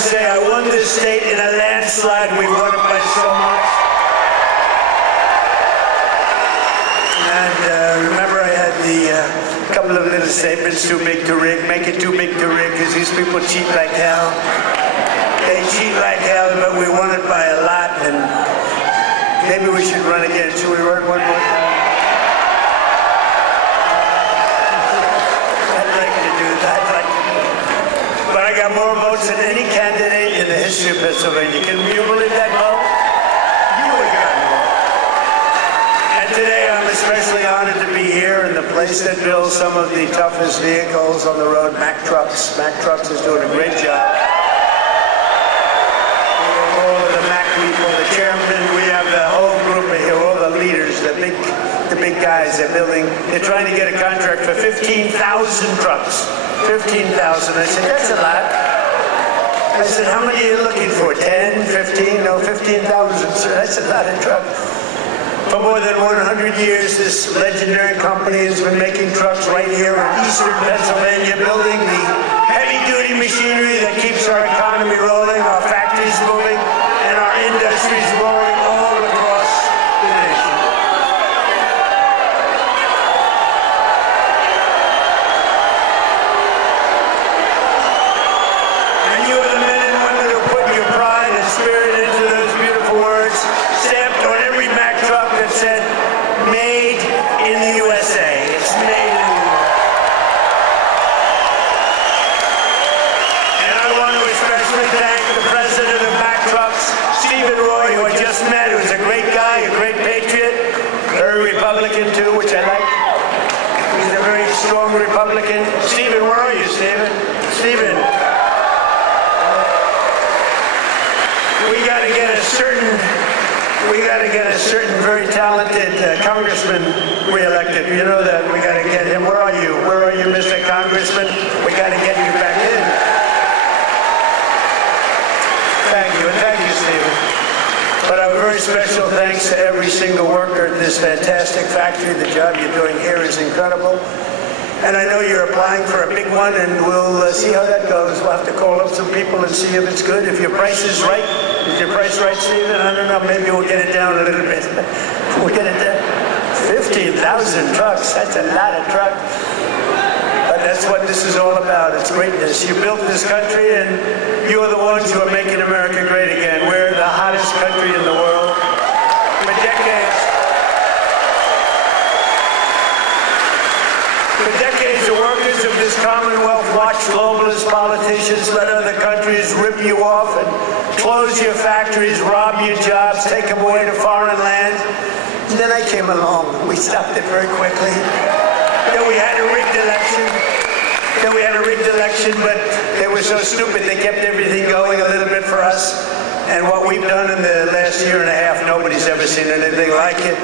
say I won this state in a landslide. We won it by so much. And remember, I had the couple of little statements: too big to rig, make it too big to rig, because these people cheat like hell. They cheat like hell, but we won it by a lot. And maybe we should run again. Should we run one more time? But I got more votes than any candidate in the history of Pennsylvania. Can you believe that vote? You would have gotten more. And today I'm especially honored to be here in the place that builds some of the toughest vehicles on the road, Mack Trucks. Mack Trucks is doing a great job. We have all of the Mack people, the chairman, we have the whole group here, all the leaders, the big guys. They're trying to get a contract for 15,000 trucks. 15,000. I said, that's a lot. I said, how many are you looking for? 10, 15? No, 15,000, sir. That's a lot of trucks. For more than 100 years, this legendary company has been making trucks right here in eastern Pennsylvania, building the heavy-duty machinery that keeps our economy rolling, our factories moving, and our industries rolling all across the nation. And you are the men and women who put your pride and spirit into those beautiful words, stamped on every Mack truck that said, made in the USA. It's made in the USA. And I want to especially thank the president of Mack Trucks, Stephen Roy, who I just met, who's a great guy, a great patriot, very Republican too, which I like. He's a very strong Republican. Stephen, where are you, Stephen? Stephen. We got to get a certain very talented congressman reelected. You know that. We got to get him. Where are you? Where are you, Mr. Congressman? We got to get you back in. Thank you, and thank you, Stephen. But a very special thanks to every single worker at this fantastic factory. The job you're doing here is incredible. And I know you're applying for a big one, and we'll see how that goes. We'll have to call up some people and see if it's good. If your price is right. Is your price right, Stephen? I don't know. Maybe we'll get it down a little bit. We'll get it down. 15,000 trucks. That's a lot of trucks. But that's what this is all about. It's greatness. You built this country, and you are the ones who are making America great again. We're the hottest country in the world. For decades. For decades, the workers of this Commonwealth watched globalist politicians let other countries rip you off and close your factories, rob your jobs, take them away to foreign lands. And then I came along. We stopped it very quickly. Then we had a rigged election. But they were so stupid they kept everything going a little bit for us. And what we've done in the last year and a half, nobody's ever seen anything like it.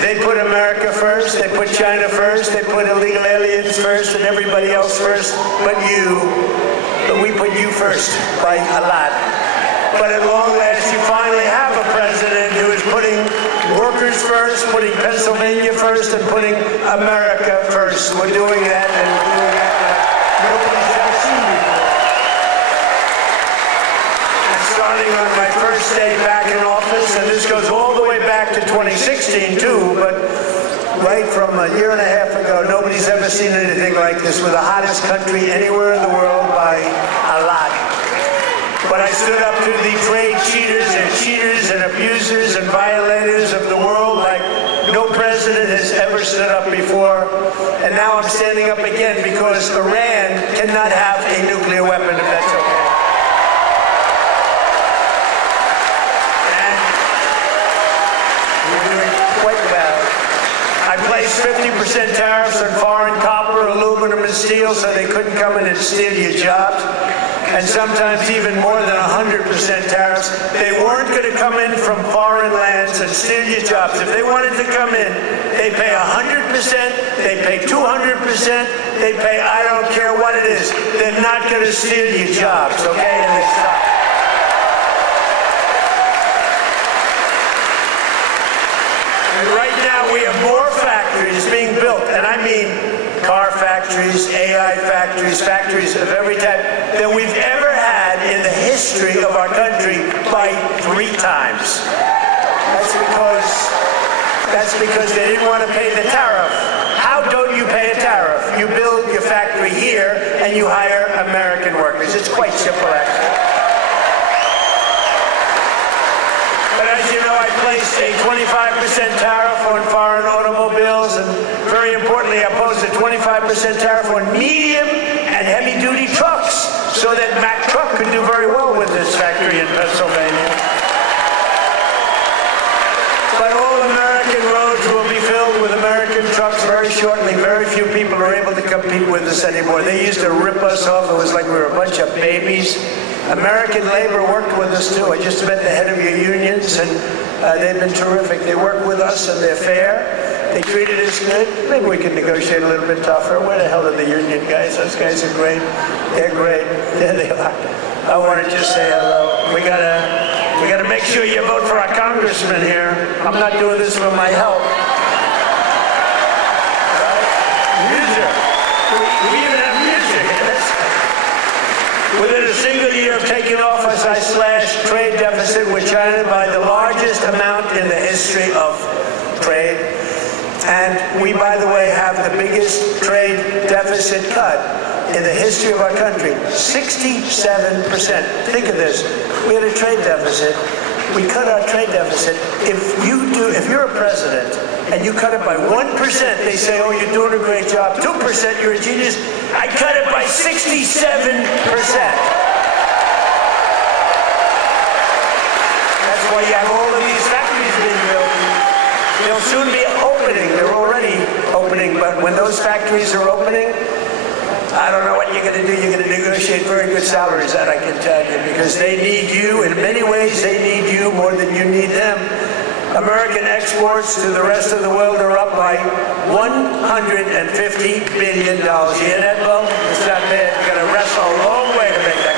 They put America first, they put China first, they put illegal aliens first and everybody else first, but we put you first by a lot. But at long last, you finally have a president who is putting workers first, putting Pennsylvania first, and putting America first. We're doing that, and we're doing that like nobody's ever seen before. And starting on my first day back in office, and this goes all the way back to 2016 too, but right from a year and a half ago, nobody's ever seen anything like this. We're the hottest country anywhere in the world by a lot. But I stood up to the trade cheaters and abusers and violators of the world like no president has ever stood up before. And now I'm standing up again because Iran cannot have a nuclear weapon, if that's okay. And we're doing quite well. I placed 50% tariffs on foreign copper, aluminum, and steel so they couldn't come in and steal your jobs. And sometimes even more than 100% tariffs. They weren't going to come in from foreign lands and steal your jobs. If they wanted to come in, they pay 100%, they pay 200%, they pay I don't care what it is. They're not going to steal your jobs, okay? And they stop. And right now we have more factories being built, and I mean car factories, AI factories, factories of every type that we've ever had in the history history of our country by 3 times. That's because they didn't want to pay the tariff. How don't you pay a tariff? You build your factory here and you hire American workers. It's quite simple, actually. But as you know, I placed a 25% tariff on foreign automobiles, and very importantly, I posed a 25% tariff on medium and heavy-duty trucks so that Mack Truck could do very well with this factory in Pennsylvania. But all American roads will be filled with American trucks very shortly. Very few people are able to compete with us anymore. They used to rip us off. It was like we were a bunch of babies. American labor worked with us, too. I just met the head of your unions, and they've been terrific. They work with us, and they're fair. They treated us good. Maybe we can negotiate a little bit tougher. Where the hell are the union guys? Those guys are great. They're great. There they are. I want to just say hello. We gotta make sure you vote for our congressman here. I'm not doing this for my help. Music. We even have music. Within a single year of taking office, I slashed trade deficit with China by the largest amount in the history of trade. And we, by the way, have the biggest trade deficit cut in the history of our country, 67%. Think of this. We had a trade deficit. We cut our trade deficit. If you're a president and you cut it by 1%, they say, oh, you're doing a great job. 2%, you're a genius. I cut it by 67%. That's why you have all of these factories being built. They'll soon be opening. They're already opening, but when those factories are opening, I don't know what you're going to do. You're going to negotiate very good salaries, that I can tell you, because they need you. In many ways, they need you more than you need them. American exports to the rest of the world are up by $150 billion. You hear that, Bo? It's not bad. You're going to wrestle a long way to make that.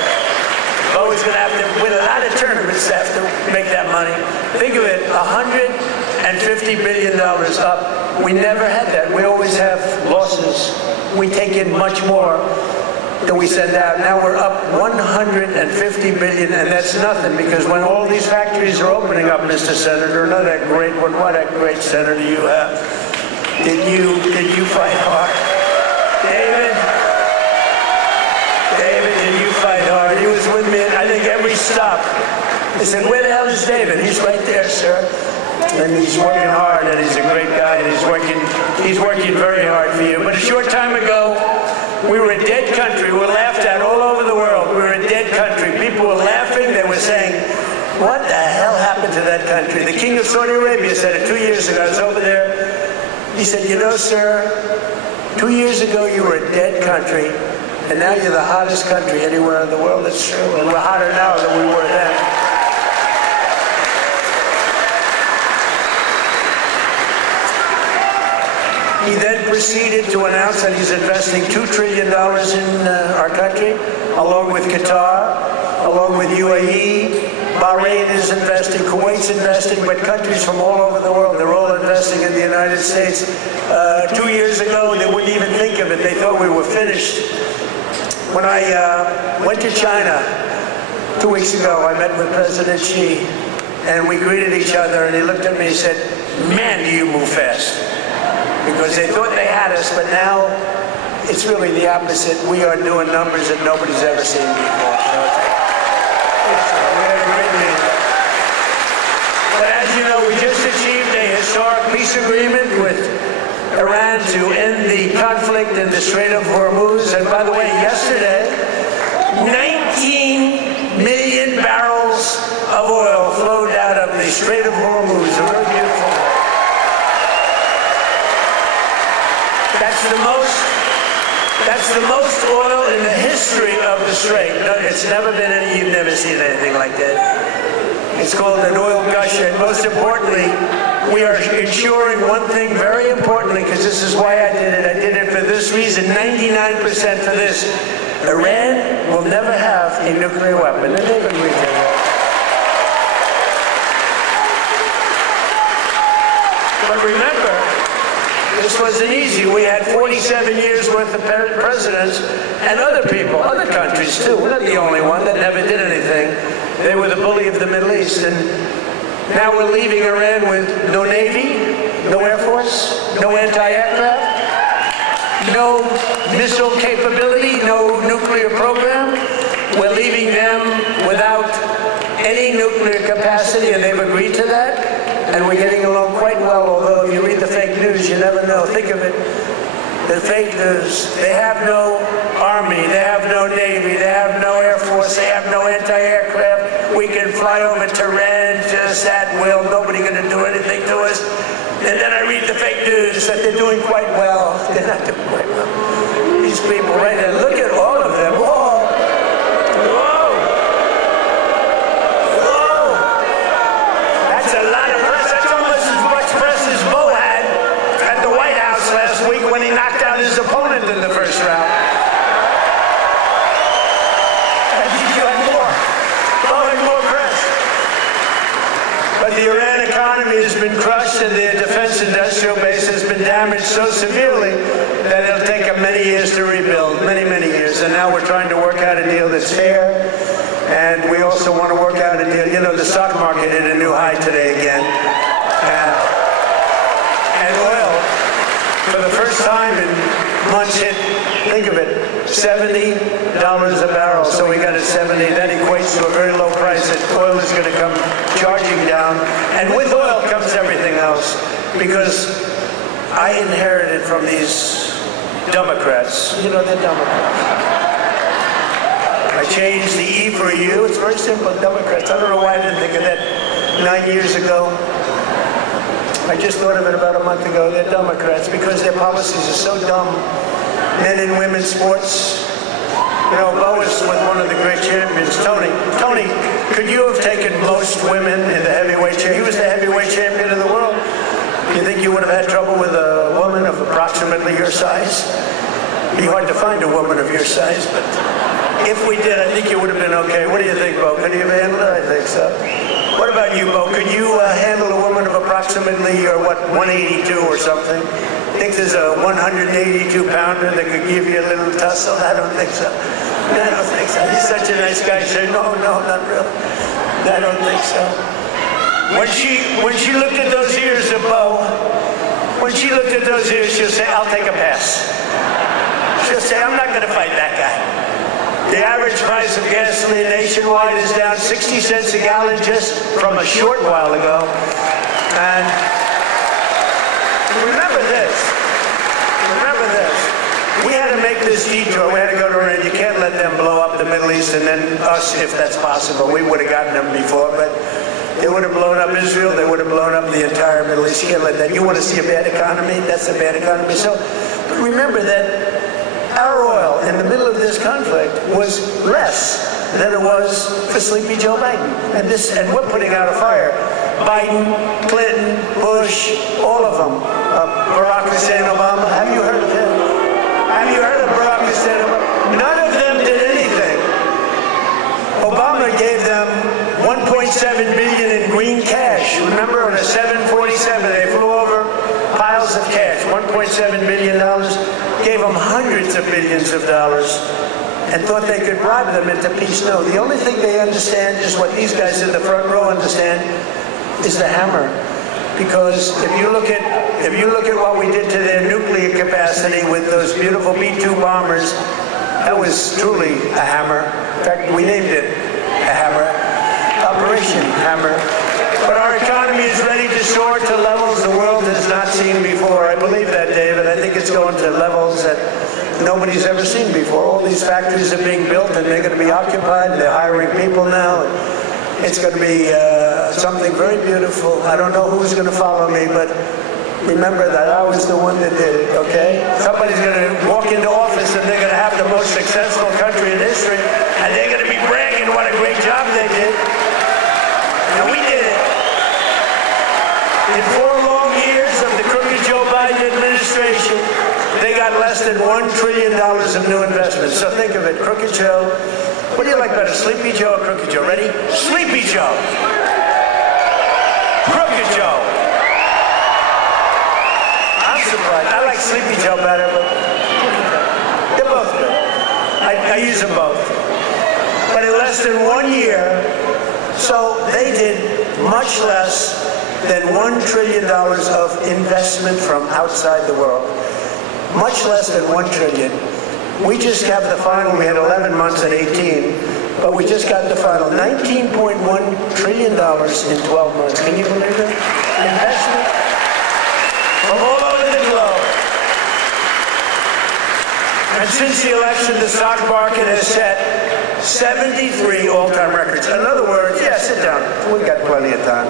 Bo is going to have to win a lot of tournaments to have to make that money. Think of it, $150 billion up. We never had that. We always have losses. We take in much more than we send out. Now we're up $150 billion, and that's nothing, because when all these factories are opening up, Mr. Senator, not that great one, what a great senator you have. Did you fight hard? David, did you fight hard? He was with me at, I think, every stop. I said, where the hell is David? He's right there, sir. And he's working hard, and he's a great guy, and he's working very hard for you. But a short time ago, we were a dead country. We were laughed at all over the world. We were a dead country. People were laughing. They were saying, what the hell happened to that country? The king of Saudi Arabia said it 2 years ago. I was over there. He said, you know, sir, 2 years ago you were a dead country, and now you're the hottest country anywhere in the world. It's true. And we're hotter now than we were then. He then proceeded to announce that he's investing $2 trillion in our country, along with Qatar, along with UAE. Bahrain is investing, Kuwait's investing, but countries from all over the world, they're all investing in the United States. 2 years ago, they wouldn't even think of it. They thought we were finished. When I went to China 2 weeks ago, I met with President Xi, and we greeted each other, and he looked at me and said, man, do you move fast. Because they thought they had us, but now it's really the opposite. We are doing numbers that nobody's ever seen before. We have a great meeting. But as you know, we just achieved a historic peace agreement with Iran to end the conflict in the Strait of Hormuz. And by the way, yesterday, 19 million barrels of oil flowed out of the Strait of Hormuz. A very beautiful. That's the most oil in the history of the Strait. No, it's never been any, you've never seen anything like that. It's called an oil gusher. And most importantly, we are ensuring one thing very importantly, because this is why I did it. I did it for this reason, 99% for this. Iran will never have a nuclear weapon. And they've agreed to that. But remember, this was wasn't easy. We had 47 years worth of presidents and other people, other countries too. We're not the only one that never did anything. They were the bully of the Middle East. And now we're leaving Iran with no Navy, no Air Force, no anti-aircraft, no missile capability, no nuclear program. We're leaving them without any nuclear capacity, and they've agreed to that. And we're getting along quite well, although if you read the fake news, you never know. Think of it. The fake news, they have no army, they have no navy, they have no air force, they have no anti-aircraft. We can fly over Tehran just at will. Nobody going to do anything to us. And then I read the fake news that they're doing quite well. They're not doing quite well. These people right there, look at all of them. Whoa! Whoa! Whoa! That's a lot of press. That's almost as much press as Bo had at the White House last week when he knocked out his opponent in the first round. I think you had more. Bo had more press. But the Iran economy has been crushed and their defense industrial base has been damaged so severely that it'll take them many years to rebuild, many, many years. And now we're trying to work out a deal that's fair. And we also want to work out a deal. You know, the stock market hit a new high today again. And oil, for the first time in months, hit, think of it, $70 a barrel. So we got at 70. That equates to a very low price that oil is going to come charging down. And with oil comes everything else. Because I inherited from these Democrats. You know, they're Democrats. I changed the E for U. It's very simple, Democrats. I don't know why I didn't think of that 9 years ago. I just thought of it about a month ago. They're Democrats because their policies are so dumb. Men and women's sports. You know, Bo was with one of the great champions, Tony. Tony, could you have taken most women in the heavyweight championship? He was the heavyweight champion of the world. You think you would have had trouble with a woman of approximately your size? It'd be hard to find a woman of your size, but if we did, I think you would have been okay. What do you think, Bo? Could you have handled it? I think so. What about you, Bo? Could you handle a woman of approximately, or what, 182 or something? Think there's a 182-pounder that could give you a little tussle? I don't think so. I don't think so. He's such a nice guy. Say, no, not really. I don't think so. When she looked at those ears of Bo, when she looked at those ears, she'll say, I'll take a pass. She'll say, I'm not going to fight that guy. The average price of gasoline nationwide is down 60 cents a gallon just from a short while ago. And remember this. We had to make this detour. We had to go to Iran. You can't let them blow up the Middle East and then us, if that's possible. We would have gotten them before, but they would have blown up Israel. They would have blown up the entire Middle East. You can't let that. You want to see a bad economy? That's a bad economy. So remember that our oil in the middle of this conflict was less than it was for Sleepy Joe Biden. And we're putting out a fire. Biden, Clinton, Bush, all of them. Barack Hussein Obama. Have you heard of him? Have you heard of Barack Hussein Obama? None of them did anything. Obama gave them $1.7 billion in green cash. Remember, on a 747, they flew over piles of cash. $1.7 billion. Gave them hundreds of billions of dollars and thought they could bribe them into peace. No, the only thing they understand is what these guys in the front row understand is the hammer. Because if you look at what we did to their nuclear capacity with those beautiful B-2 bombers, that was truly a hammer. In fact, we named it a hammer, Operation Hammer. But our economy is ready to soar to levels the world has not seen before. I believe that, David. I think it's going to levels that nobody's ever seen before. All these factories are being built and they're going to be occupied. They're hiring people now. It's going to be something very beautiful. I don't know who's going to follow me, but remember that I was the one that did it, okay? Somebody's going to walk into office and they're going to have the most successful country in history, and they're going to be bragging what a great job they did. And we did it. In 4 long years of the crooked Joe Biden administration, they got less than $1 trillion of new investments. So think of it, Crooked Joe. What do you like better, Sleepy Joe or Crooked Joe? Ready? Sleepy Joe. Crooked Joe. I'm surprised. I like like Sleepy Joe better, but they're both good. I use them both. But in less than 1 year, so they did much less than $1 trillion of investment from outside the world. Much less than $1 trillion. We just have the final, we had 11 months and 18, but we just got the final $19.1 trillion in 12 months. Can you believe it? Investment from all over the globe. And since the election, the stock market has set 73 all-time records. In other words, yeah, sit down. We got plenty of time.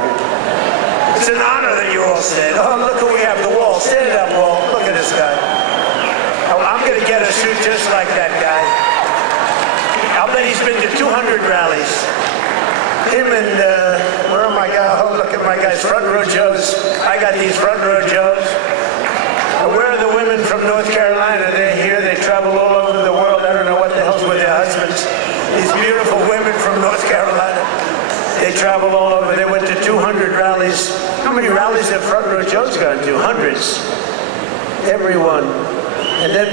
It's an honor that you all stand. Oh, look who we have, the Wall. Stand up, Wall. Look at this guy. I'm going to get a suit just like that guy. I'll bet he's been to 200 rallies. Him and, where are my guys? Oh, look at my guys, front row Joes. I got these front row Joes. Where are the women from North Carolina? They're here. They travel all over the world. I don't know what the hell's with their husbands. These beautiful women from North Carolina. They travel all over. They went to 200 rallies. How many rallies have front row Joe's gone to? Hundreds. Everyone. And then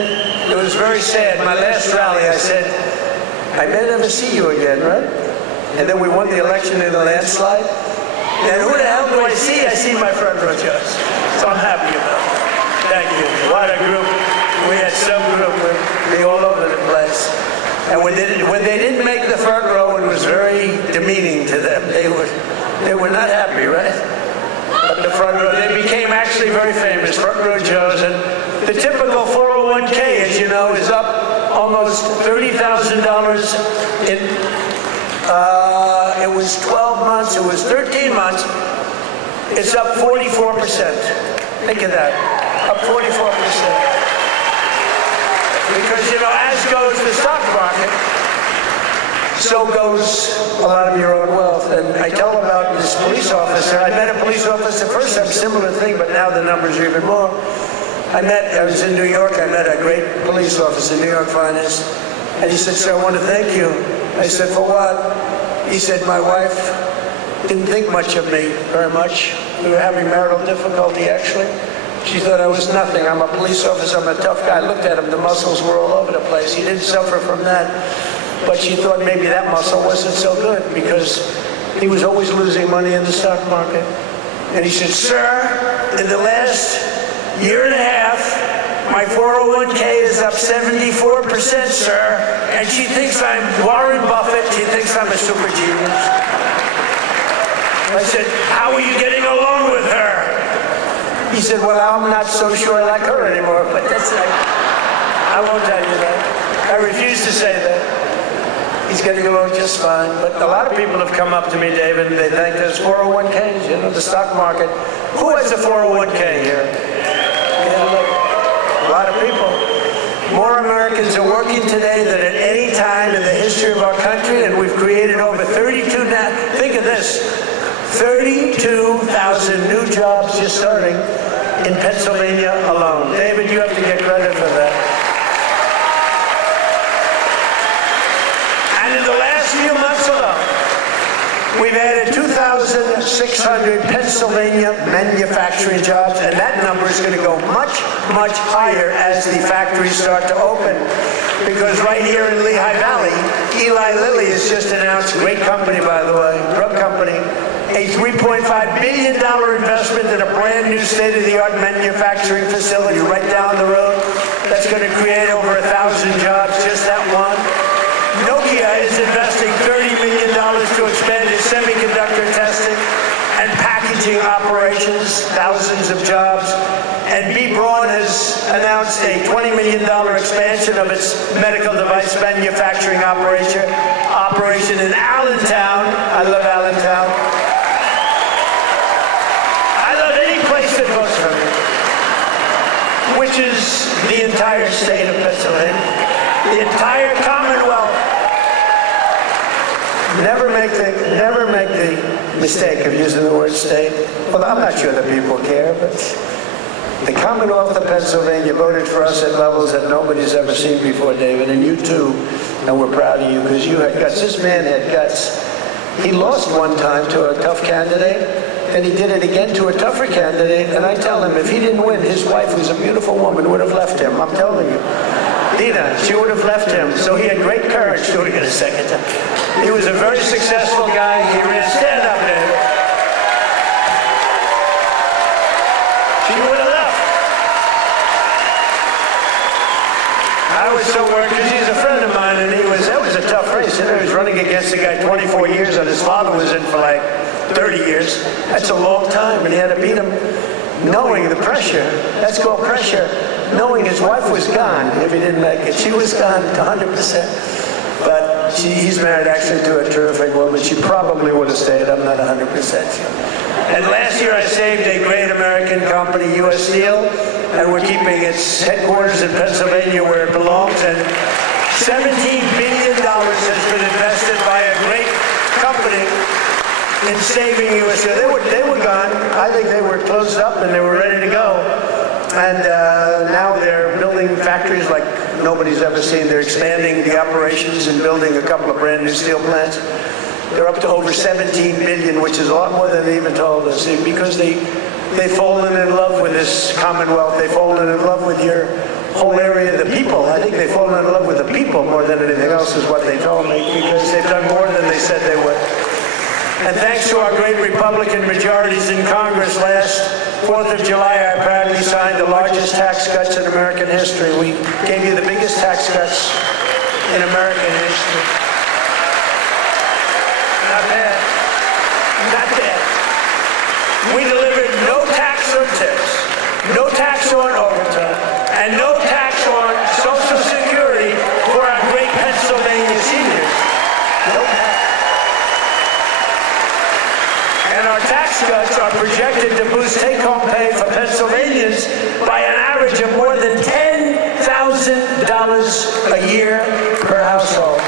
it was very sad. My last rally, I said, I may never see you again, right? And then we won the election in a landslide. And who the hell do I see? I see my front row Joe's. So I'm happy about it. Thank you. What a group. We had some group. We'd be all over the place. And when they didn't make the front row, it was very demeaning to them. They were not happy, right? But the front row, they became actually very famous, front row Joes. And the typical 401k, as you know, is up almost $30,000 in, it was 12 months, it was 13 months. It's up 44%. Think of that, up 44%. Because, you know, as goes the stock market, so goes a lot of your own wealth. And I tell about this police officer. I met a police officer first time, similar thing, but now the numbers are even more. I was in New York. I met a great police officer, New York finest. And he said, sir, I want to thank you. I said, for what? He said, my wife didn't think much of me very much. We were having marital difficulty, actually. She thought I was nothing. I'm a police officer. I'm a tough guy. I looked at him. The muscles were all over the place. He didn't suffer from that. But she thought maybe that muscle wasn't so good because he was always losing money in the stock market. And he said, sir, in the last year and a half, my 401k is up 74%, sir. And she thinks I'm Warren Buffett. She thinks I'm a super genius. I said, how are you getting along with her? He said, well, I'm not so sure I like her anymore, but that's like, I won't tell you that. I refuse to say that. He's getting along just fine. But a lot of people have come up to me, David, and they thank us 401ks, you know, the stock market. Who has a 401k here? Yeah, look, a lot of people. More Americans are working today than at any time in the history of our country, and we've created over 32, think of this, 32,000 new jobs just starting in Pennsylvania alone. David, you have to get credit for that. And in the last few months alone, we've added 2,600 Pennsylvania manufacturing jobs, and that number is going to go much, much higher as the factories start to open. Because right here in Lehigh Valley, Eli Lilly has just announced, great company by the way, drug company, a $3.5 billion investment in a brand new state-of-the-art manufacturing facility right down the road. That's going to create over 1,000 jobs, just that one. Nokia is investing $30 million to expand its semiconductor testing and packaging operations, thousands of jobs. And B. Braun has announced a $20 million expansion of its medical device manufacturing operation in Allentown. I love Allentown. I love any place that votes for me, which is the entire state of Pennsylvania, the entire Commonwealth. Never make the mistake of using the word state. Well, I'm not sure that people care, but the Commonwealth of Pennsylvania voted for us at levels that nobody's ever seen before, David, and you too. And we're proud of you because you had guts. This man had guts. He lost one time to a tough candidate, then he did it again to a tougher candidate, and I tell him if he didn't win, his wife, who's a beautiful woman, would have left him. I'm telling you. Dina, she would have left him. So he had great courage doing it a second time. He was a very successful guy. He ran, stand up there. She would have left. I was so worried because he's a friend of mine, and that was a tough race. You know, he was running against a guy 24 years, and his father was in for like 30 years. That's a long time, and he had to beat him knowing the pressure. That's called pressure. Knowing his wife was gone if he didn't make it. She was gone 100%. But he's married actually to a terrific woman. She probably would have stayed. I'm not 100% sure. And last year I saved a great American company, U.S. Steel, and we're keeping its headquarters in Pennsylvania where it belongs. And $17 billion has been invested by a great company in saving U.S. Steel. They were gone. I think they were closed up and they were ready to go. And now they're building factories like nobody's ever seen. They're expanding the operations and building a couple of brand new steel plants. They're up to over 17 billion, which is a lot more than they even told us. Because they've fallen in love with this Commonwealth. They've fallen in love with your whole area, the people. I think they've fallen in love with the people more than anything else is what they told me, because they've done more than they said they would. And thanks to our great Republican majorities in Congress last 4th of July, I proudly signed the largest tax cuts in American history. We gave you the biggest tax cuts in American history. Not bad. Not bad. We delivered no tax on tips, no tax on overtime, and no tax on Social Security for our great Pennsylvania seniors. No tax. And our tax cuts are projected to boost take-home pay for Pennsylvanians by an average of more than $10,000 a year per household.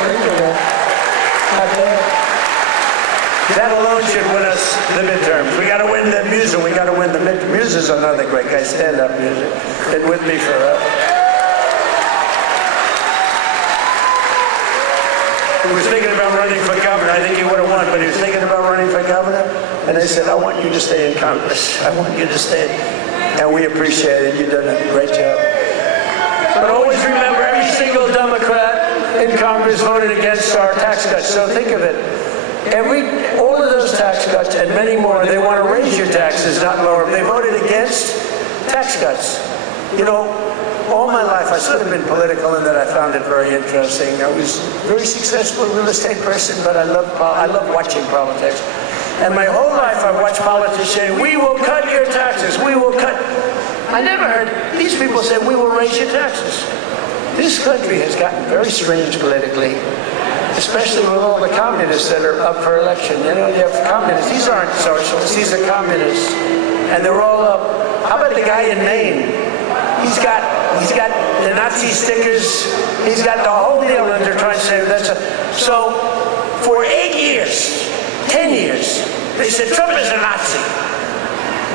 That alone should win us the midterms. We got to win the music. We got to win the midterms. Music's another great guy. Stand up, music. Been with me for He was thinking about running for governor. I think he would have won, but he was thinking about running for governor. And they said, I want you to stay in Congress. I want you to stay. And we appreciate it. You've done a great job. But always remember, every single Democrat in Congress voted against our tax cuts. So think of it. All of those tax cuts and many more, they want to raise your taxes, not lower them. They voted against tax cuts. You know, all my life, I should have been political in that I found it very interesting. I was a very successful real estate person, but I love watching politics. And my whole life I watched politicians say, we will cut your taxes, we will cut. I never heard these people say, we will raise your taxes. This country has gotten very strange politically, especially with all the communists that are up for election. You know, you have communists. These aren't socialists, these are communists. And they're all up. How about the guy in Maine? He's got the Nazi stickers. He's got the whole deal, and they're trying to say so for 8 years, 10 years, they said Trump is a Nazi.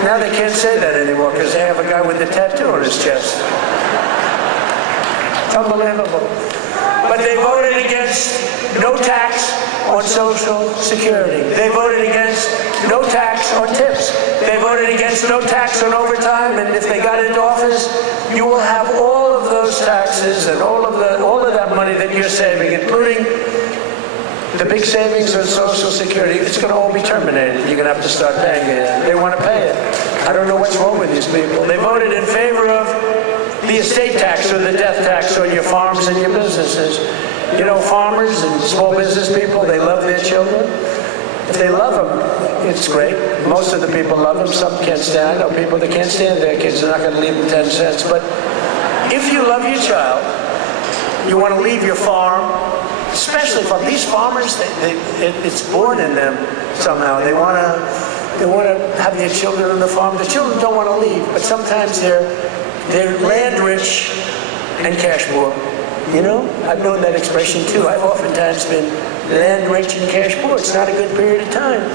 Now they can't say that anymore because they have a guy with a tattoo on his chest. It's unbelievable. But they voted against no tax on Social Security. They voted against no tax on tips. They voted against no tax on overtime, and if they got into office, you will have all of those taxes and all of that money that you're saving, including the big savings on Social Security. It's going to all be terminated. You're going to have to start paying it. They want to pay it. I don't know what's wrong with these people. They voted in favor of the estate tax or the death tax on your farms and your businesses. You know, farmers and small business people, they love their children. If they love them, it's great. Most of the people love them. Some can't stand. Or people that can't stand their kids are not going to leave them 10 cents. But if you love your child, you want to leave your farm, especially from these farmers, it's born in them somehow. They want to have their children on the farm. The children don't want to leave, but sometimes they're land rich and cash poor. You know, I've known that expression too. I've oftentimes been land rich and cash poor. It's not a good period of time.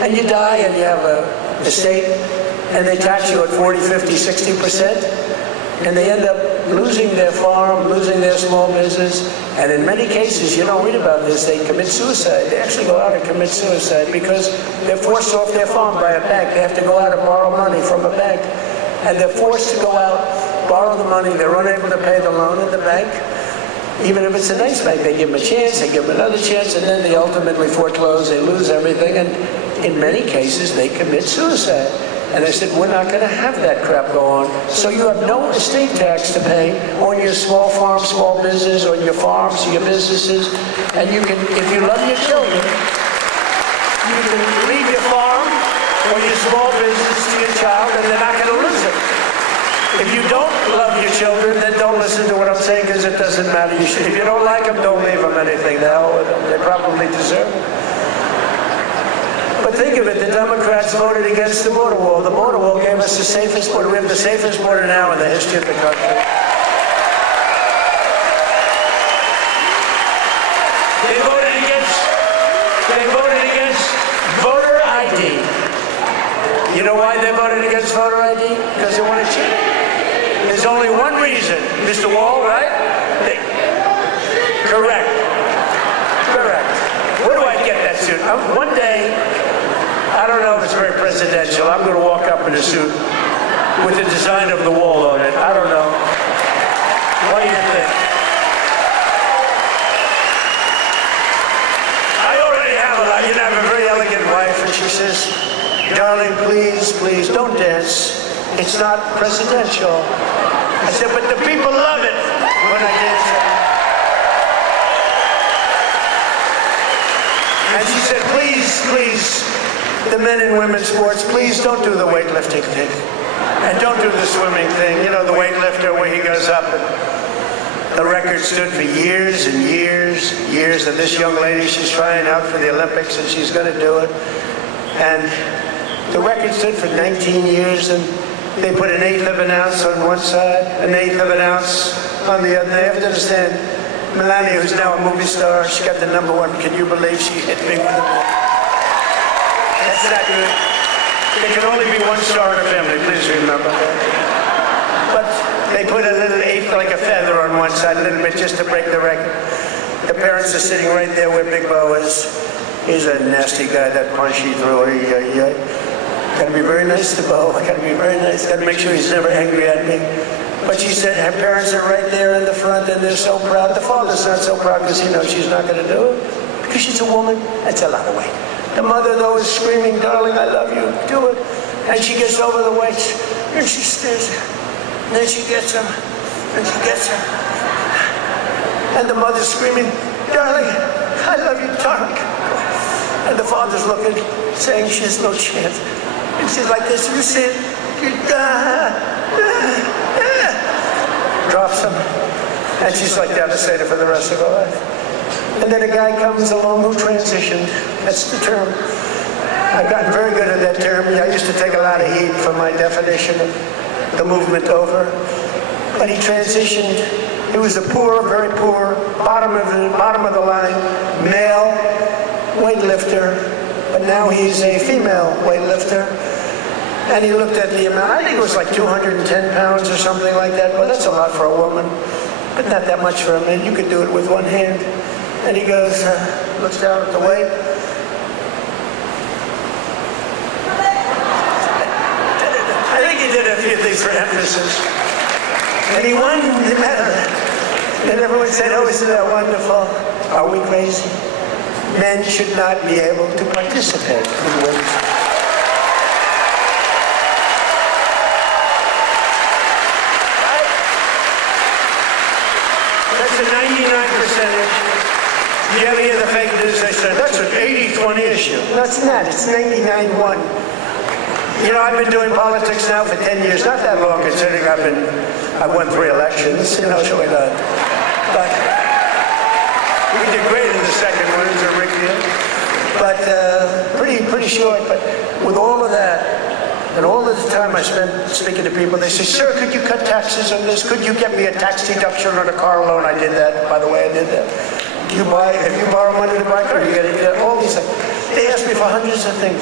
And you die and you have an estate and they tax you at 40, 50, 60%, and they end up losing their farm, losing their small business, and in many cases, you don't read about this, they commit suicide. They actually go out and commit suicide because they're forced off their farm by a bank. They have to go out and borrow money from a bank, and they're forced to go out, borrow the money. They're unable to pay the loan at the bank. Even if it's a nice bank, they give them a chance, they give them another chance, and then they ultimately foreclose, they lose everything, and in many cases, they commit suicide. And I said, we're not going to have that crap go on. So you have no estate tax to pay on your small farm, small business, on your farms, your businesses. And you can, if you love your children, you can leave your farm or your small business to your child, and they're not going to lose it. If you don't love your children, then don't listen to what I'm saying, because it doesn't matter. If you don't like them, don't leave them anything. The hell with them. They probably deserve it. But think of it, the Democrats voted against the border wall. The border wall gave us the safest border. We have the safest border now in the history of the country. They voted against voter ID. You know why they voted against voter ID? Because they want to cheat. There's only one reason, Mr. Wall, right? Correct. Where do I get that suit? One day, I don't know if it's very presidential. I'm going to walk up in a suit with the design of the wall on it. I don't know. What do you think? I already have a very elegant wife, and she says, darling, please, don't dance. It's not presidential. I said, but the people love it when I dance. And she said, please, the men and women's sports, please don't do the weightlifting thing. And don't do the swimming thing. You know, the weightlifter where he goes up. And the record stood for years and years. And this young lady, she's trying out for the Olympics, and she's going to do it. And the record stood for 19 years, and they put an eighth of an ounce on one side, an eighth of an ounce on the other. They have to understand, Melania, who's now a movie star, she got the #1. Can you believe she hit big with the ball? That's not good. There can only be one star in a family, please remember that. But they put a little eighth, like a feather on one side, a little bit, just to break the record. The parents are sitting right there where Big Bo is. He's a nasty guy, that punch he threw. Got to be very nice to Bo. Got to be very nice. Got to make sure he's never angry at me. But she said her parents are right there in the front, and they're so proud. The father's not so proud because he knows she's not going to do it. Because she's a woman. That's a lot of weight. The mother, though, is screaming, darling, I love you. Do it. And she gets over the weights, and she stays there. And then she gets him, and she gets him. And the mother's screaming, darling, I love you, darling. And the father's looking, saying she has no chance. And she's like this, you see it? Drops him. And she's like devastated for the rest of her life. And then a guy comes along who transitioned. That's the term. I've gotten very good at that term. I used to take a lot of heat for my definition of the movement over. But he transitioned. He was a poor, very poor, bottom of the line, male weightlifter. But now he's a female weightlifter. And he looked at the amount. I think it was like 210 pounds or something like that. Well, that's a lot for a woman, but not that much for a man. You could do it with one hand. And he goes, looks down at the weight. I think he did a few things for emphasis. And he won the medal. And everyone said, oh, isn't that wonderful? Are we crazy? Men should not be able to participate in women's. That's a 99%. You ever hear the fake news? They said, that's an 80-20 issue. No, it's not. It's 99-1. You know, I've been doing politics now for 10 years. Not that long, considering I won 3 elections. You know, so we got. But we did great in the second one. It was a rigged deal. But pretty short. But with all of that, and all of the time I spent speaking to people, they say, sir, could you cut taxes on this? Could you get me a tax deduction on a car loan? I did that. By the way, I did that. If you borrow money to buy a car, you get it. All these things. They asked me for hundreds of things.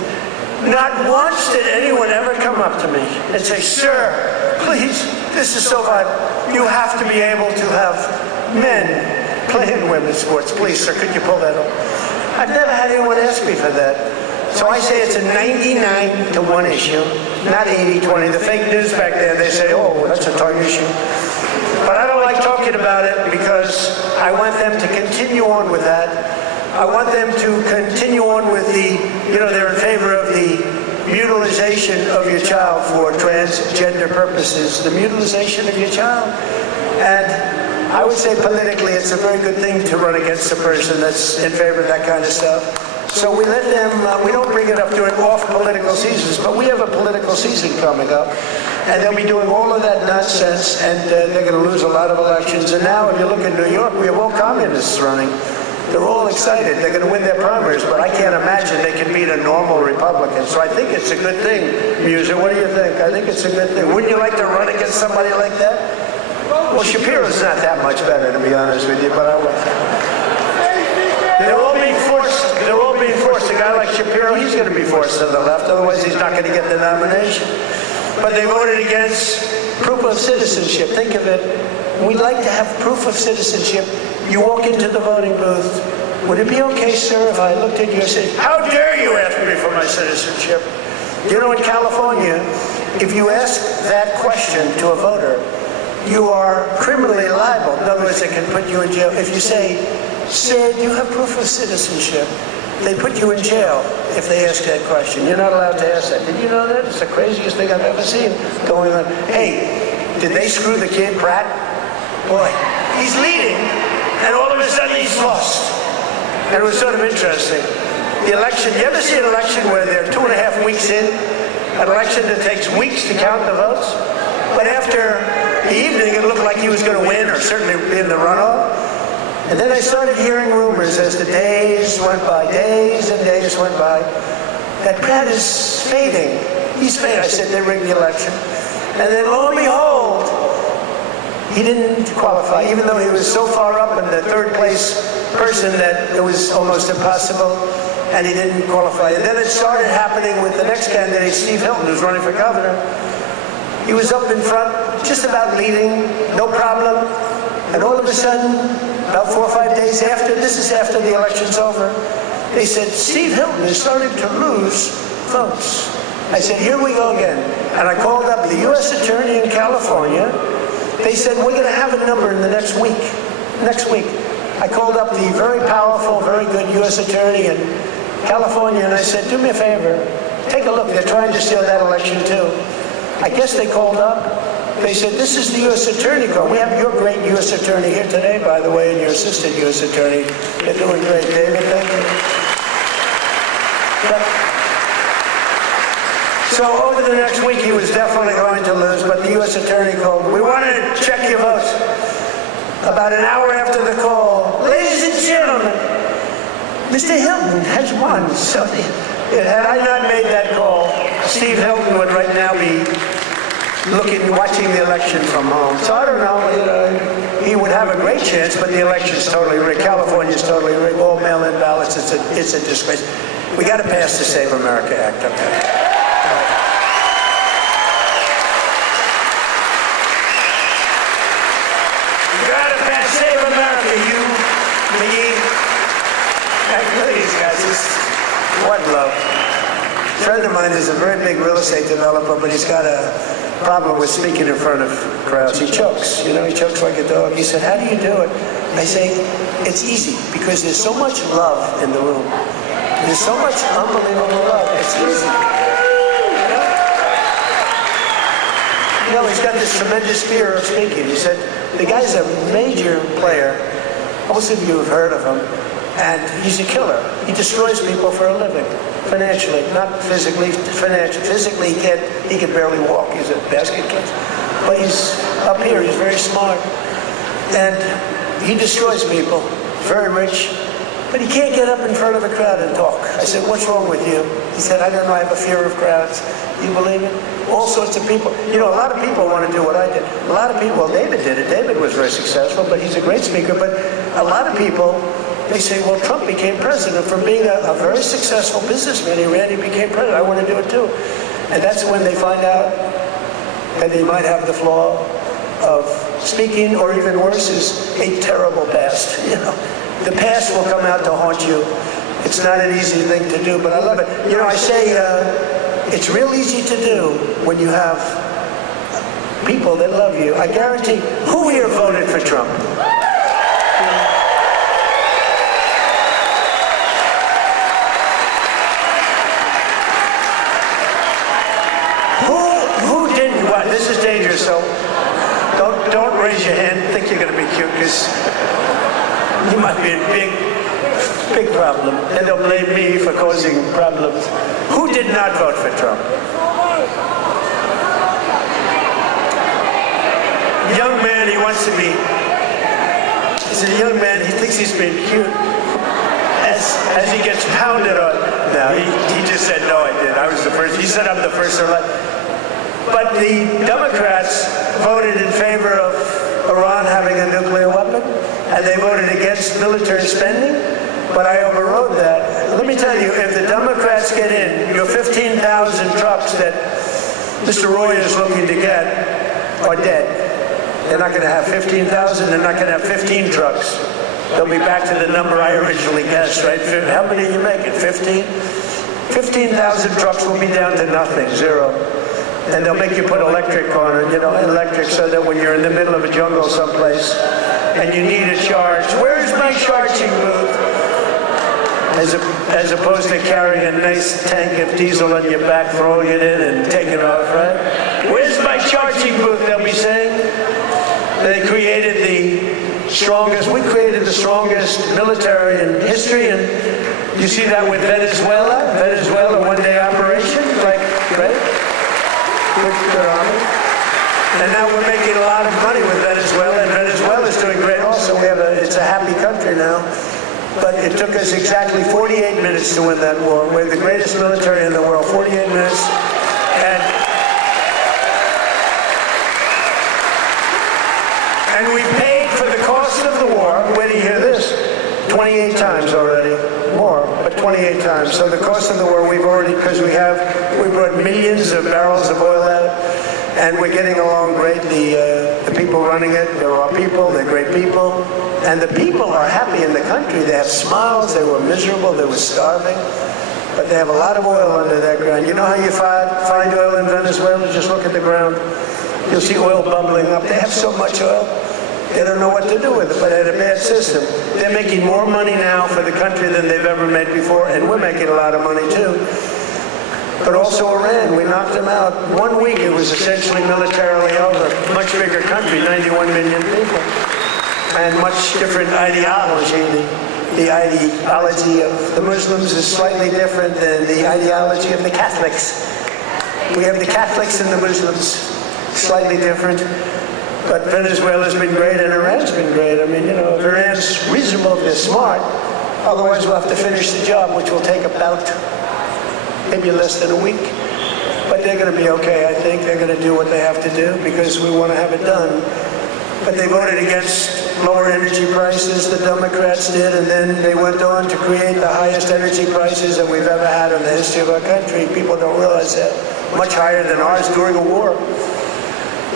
Not once did anyone ever come up to me and say, sir, please, this is so vital. you have to be able to have men playing women's sports. Please, sir, could you pull that up? I've never had anyone ask me for that. So I say it's a 99-1 issue, not 80-20. The fake news back there, they say, oh, that's a tough issue. But I don't like talking about it because I want them to continue on with that. I want them to continue on with the, they're in favor of the mutilization of your child for transgender purposes, the mutilization of your child. And I would say politically it's a very good thing to run against a person that's in favor of that kind of stuff. So we let them, we don't bring it up during off political seasons, but we have a political season coming up, and they'll be doing all of that nonsense, and they're going to lose a lot of elections. And now if you look at New York, we have all communists running. They're all excited. They're going to win their primaries, but I can't imagine they can beat a normal Republican. So I think it's a good thing, Muser. What do you think? I think it's a good thing. Wouldn't you like to run against somebody like that? Well, Shapiro's not that much better, to be honest with you, but I would. They're all being forced. They're all being forced. A guy like Shapiro, he's going to be forced to the left. Otherwise, he's not going to get the nomination. But they voted against proof of citizenship. Think of it. We'd like to have proof of citizenship. You walk into the voting booth. Would it be okay, sir, if I looked at you and said, how dare you ask me for my citizenship? You know, in California, if you ask that question to a voter, you are criminally liable. In other words, they can put you in jail. If you say, sir, do you have proof of citizenship? They put you in jail if they ask that question. You're not allowed to ask that. Did you know that? It's the craziest thing I've ever seen going on. Hey, did they screw the kid, Pratt? Boy, he's leading, and all of a sudden he's lost. And it was sort of interesting. The election, you ever see an election where they're 2.5 weeks in? An election that takes weeks to count the votes? But after the evening, it looked like he was going to win, or certainly in the runoff. And then I started hearing rumors as the days went by, days and days went by, that Pratt is fading. He's fading. I said, they rigged the election. And then lo and behold, he didn't qualify, even though he was so far up in the third place person that it was almost impossible, and he didn't qualify. And then it started happening with the next candidate, Steve Hilton, who's running for governor. He was up in front, just about leading, no problem. And all of a sudden, about 4 or 5 days after, this is after the election's over, they said, Steve Hilton is starting to lose votes. I said, here we go again. And I called up the U.S. Attorney in California. They said, we're going to have a number in the next week. Next week. I called up the very powerful, very good U.S. Attorney in California, and I said, do me a favor. Take a look. They're trying to steal that election, too. I guess they called up. They said, this is the U.S. Attorney call. We have your great U.S. Attorney here today, by the way, and your assistant U.S. Attorney. They're doing great. David, thank you. So over the next week, he was definitely going to lose, but the U.S. Attorney called. We want to check your votes. About an hour after the call, ladies and gentlemen, Mr. Hilton has won. So had I not made that call, Steve Hilton would right now be watching the election from home. So I don't know, he would have a great chance, but the election's totally rigged. California's totally rigged. All mail-in ballots, it's a disgrace. We got to pass the Save America Act, okay? You got to pass Save America, you, me, and these guys. What love. A friend of mine is a very big real estate developer, but he's got a problem with speaking in front of crowds. He chokes, he chokes like a dog. He said, how do you do it? I say, it's easy, because there's so much love in the room. There's so much unbelievable love. It's easy. He's got this tremendous fear of speaking. He said, the guy's a major player. Most of you have heard of him. And he's a killer. He destroys people for a living, financially, not physically. Physically, he can barely walk. He's a basket case. But he's up here. He's very smart. And he destroys people. Very rich. But he can't get up in front of a crowd and talk. I said, what's wrong with you? He said, I don't know. I have a fear of crowds. You believe it? All sorts of people. A lot of people want to do what I did. A lot of people, well, David did it. David was very successful, but he's a great speaker. But a lot of people, they say, well, Trump became president from being a very successful businessman. He became president. I want to do it too. And that's when they find out that they might have the flaw of speaking, or even worse, is a terrible past. The past will come out to haunt you. It's not an easy thing to do, but I love it. I say it's real easy to do when you have people that love you. I guarantee, who here voted for Trump? Who didn't? What? This is dangerous, so don't raise your hand. Think you're going to be cute, because you might be a big problem, and they'll blame me for causing problems. Who did not vote for Trump? Young man, he wants to be. He's a young man. He thinks he's being cute. As he gets pounded on. No, he just said, no, I did. I was the first. He said I'm the first elect. But the Democrats voted in favor of Iran having a nuclear weapon, and they voted against military spending. But I overrode that. Let me tell you, if the Democrats get in, your 15,000 trucks that Mr. Roy is looking to get are dead. They're not going to have 15,000. They're not going to have 15 trucks. They'll be back to the number I originally guessed, right? How many are you making? 15? 15,000 trucks will be down to nothing, zero. And they'll make you put electric on it, electric, so that when you're in the middle of a jungle someplace and you need a charge, where's my charging booth? As opposed to carrying a nice tank of diesel on your back, throwing it in and taking off, right? Where's my charging booth, they'll be saying. They created we created the strongest military in history, and you see that with Venezuela, one-day operation, right? Good army. And now we're making a lot of money with Venezuela, and Venezuela's doing great also. It's a happy country now. But it took us exactly 48 minutes to win that war. We're the greatest military in the world, 48 minutes. And we paid for the cost of the war, wait till you hear this, 28 times already. More, but 28 times. So the cost of the war, we've already, because we brought millions of barrels of oil out, and we're getting along great. The people running it, they're our people, they're great people, and the people are happy in the country. They have smiles, they were miserable, they were starving, but they have a lot of oil under that ground. You know how you find oil in Venezuela? Just look at the ground. You'll see oil bubbling up. They have so much oil. They don't know what to do with it, but they had a bad system. They're making more money now for the country than they've ever made before, and we're making a lot of money too. But also Iran, we knocked them out. 1 week it was essentially militarily over. Much bigger country, 91 million people. And much different ideology. The ideology of the Muslims is slightly different than the ideology of the Catholics. We have the Catholics and the Muslims, slightly different. But Venezuela's been great, and Iran's been great. I mean, if Iran's reasonable, if they're smart, otherwise we'll have to finish the job, which will take about maybe less than a week. But they're going to be okay, I think. They're going to do what they have to do because we want to have it done. But they voted against lower energy prices, the Democrats did, and then they went on to create the highest energy prices that we've ever had in the history of our country. People don't realize that. Much higher than ours during a war.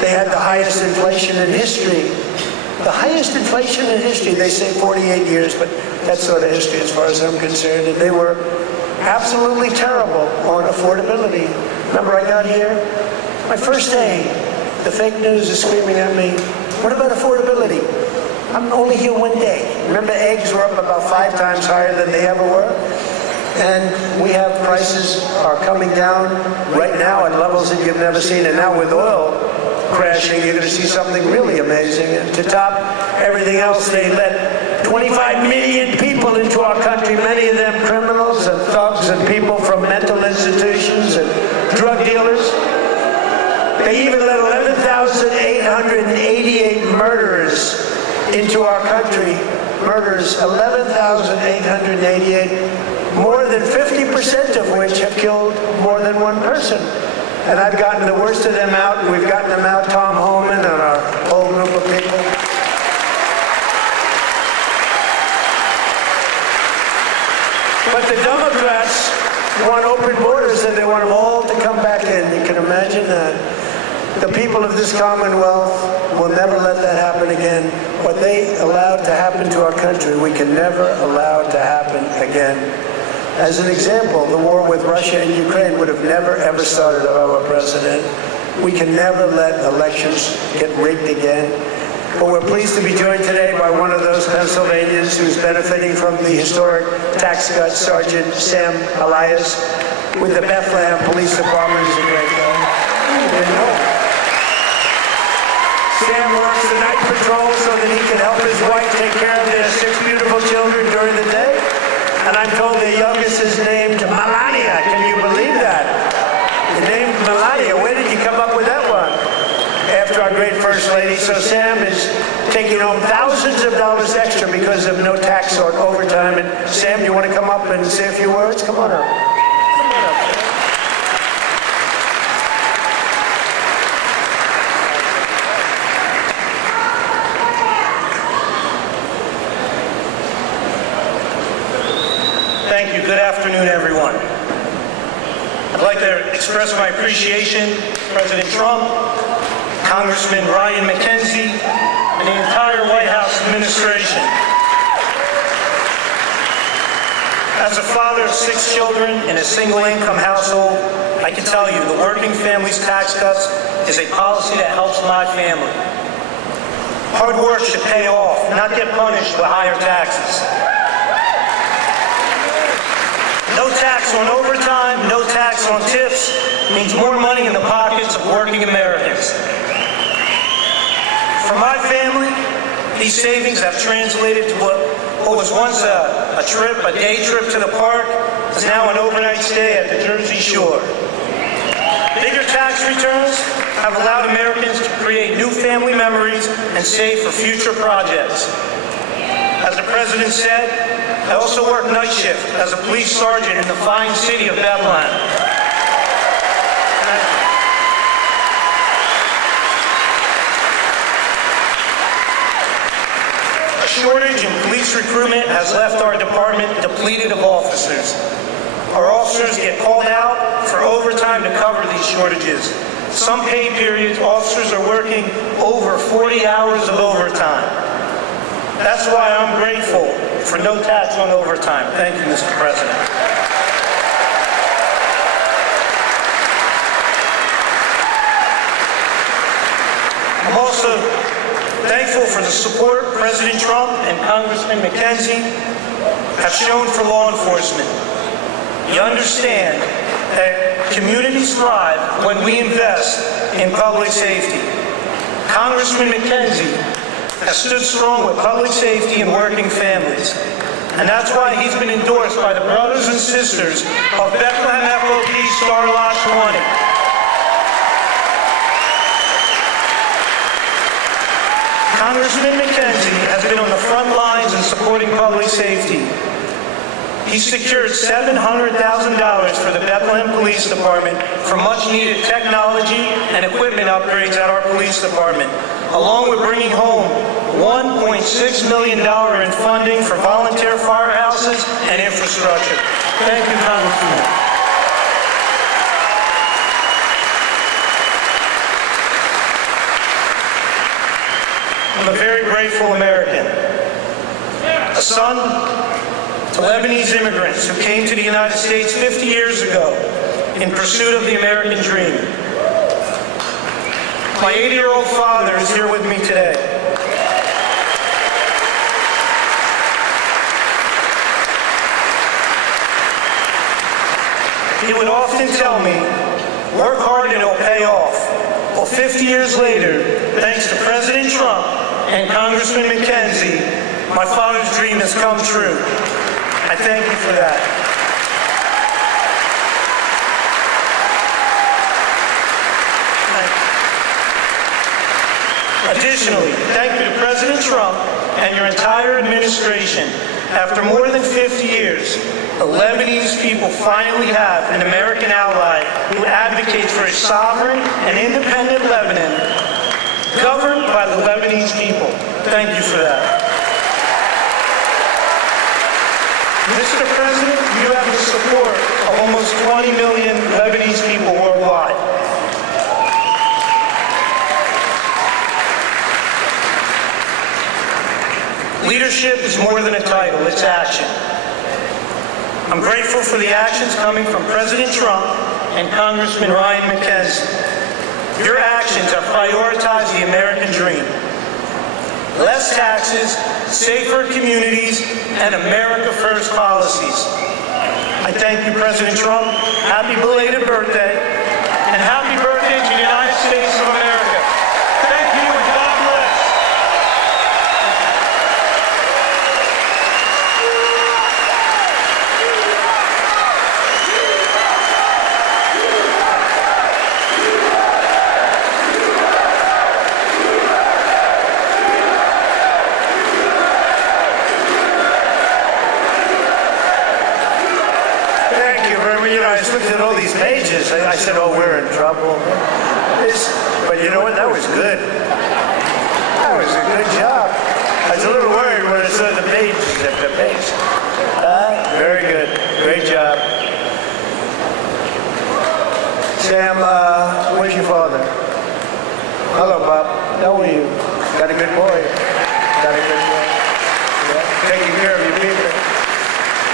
They had the highest inflation in history. The highest inflation in history, they say 48 years, but that's sort of history as far as I'm concerned. And they were absolutely terrible on affordability. Remember, I got here, my first day, the fake news is screaming at me, what about affordability? I'm only here 1 day. Remember, eggs were up about 5 times higher than they ever were? And we have prices are coming down right now at levels that you've never seen. And now with oil crashing, you're going to see something really amazing. And to top everything else, they let 25 million people into our country, many of them criminals and thugs and people from mental institutions and drug dealers. They even let 11,888 murderers into our country. Murders, 11,888, more than 50% of which have killed more than one person. And I've gotten the worst of them out, and we've gotten them out, Tom Homan and our whole group of people. But the Democrats want open borders, and they want them all to come back in. You can imagine that. The people of this Commonwealth will never let that happen again. What they allowed to happen to our country, we can never allow to happen again. As an example, the war with Russia and Ukraine would have never, ever started if I were president. We can never let elections get rigged again. But we're pleased to be joined today by one of those Pennsylvanians who's benefiting from the historic tax cut, Sergeant Sam Elias, with the Bethlehem Police Department. Is a great guy. Sam works the night patrol so that he can help his wife take care of their 6 beautiful children during the day. And I'm told the youngest is named Melania. Can you believe that? The name Melania. Where did you come up with that one? After our great First Lady. So Sam is taking home thousands of dollars extra because of no tax or overtime. And Sam, you want to come up and say a few words? Come on up. Thank you. Good afternoon, everyone. I'd like to express my appreciation to President Trump, Congressman Ryan McKenzie, and the entire White House administration. As a father of 6 children in a single-income household, I can tell you the Working Families Tax Cuts is a policy that helps my family. Hard work should pay off, not get punished with higher taxes. No tax on overtime, no tax on tips means more money in the pockets of working Americans. For my family, these savings have translated to what was once a day trip to the park, is now an overnight stay at the Jersey Shore. Bigger tax returns have allowed Americans to create new family memories and save for future projects. As the President said, I also work night shift as a police sergeant in the fine city of Bethlehem. A shortage in police recruitment has left our department depleted of officers. Our officers get called out for overtime to cover these shortages. Some pay periods, officers are working over 40 hours of overtime. That's why I'm grateful for no tax on overtime. Thank you, Mr. President. I'm also thankful for the support President Trump and Congressman McKenzie have shown for law enforcement. You understand that communities thrive when we invest in public safety. Congressman McKenzie has stood strong with public safety and working families. And that's why he's been endorsed by the brothers and sisters of Bethlehem FOP Star Lot 20. Congressman McKenzie has been on the front lines in supporting public safety. He secured $700,000 for the Bethlehem Police Department for much-needed technology and equipment upgrades at our police department, along with bringing home $1.6 million in funding for volunteer firehouses and infrastructure. Thank you, Congressman. I'm a very grateful American. A son to Lebanese immigrants who came to the United States 50 years ago in pursuit of the American dream. My 80-year-old father is here with me today. He would often tell me, work hard and it'll pay off. Well, 50 years later, thanks to President Trump and Congressman McKenzie, my father's dream has come true. I thank you for that. Additionally, thank you to President Trump and your entire administration. After more than 50 years, the Lebanese people finally have an American ally who advocates for a sovereign and independent Lebanon governed by the Lebanese people. Thank you for that. Mr. President, you have the support of almost 20 million Lebanese people worldwide. Leadership is more than a title, it's action. I'm grateful for the actions coming from President Trump and Congressman Ryan McKenzie. Your actions have prioritized the American dream. Less taxes, safer communities, and America First policies. I thank you, President Trump. Happy belated birthday, and happy birthday to the United States of America. Thank you, and God bless. I just looked at all these pages. I said, oh, we're in trouble. But you know what? That was good. That was a good job. I was a little worried when I saw the page. Very good. Great job. Sam, where's your father? Hello, Bob. How are you? Got a good boy. Got a good boy. Yeah. Taking care of your people.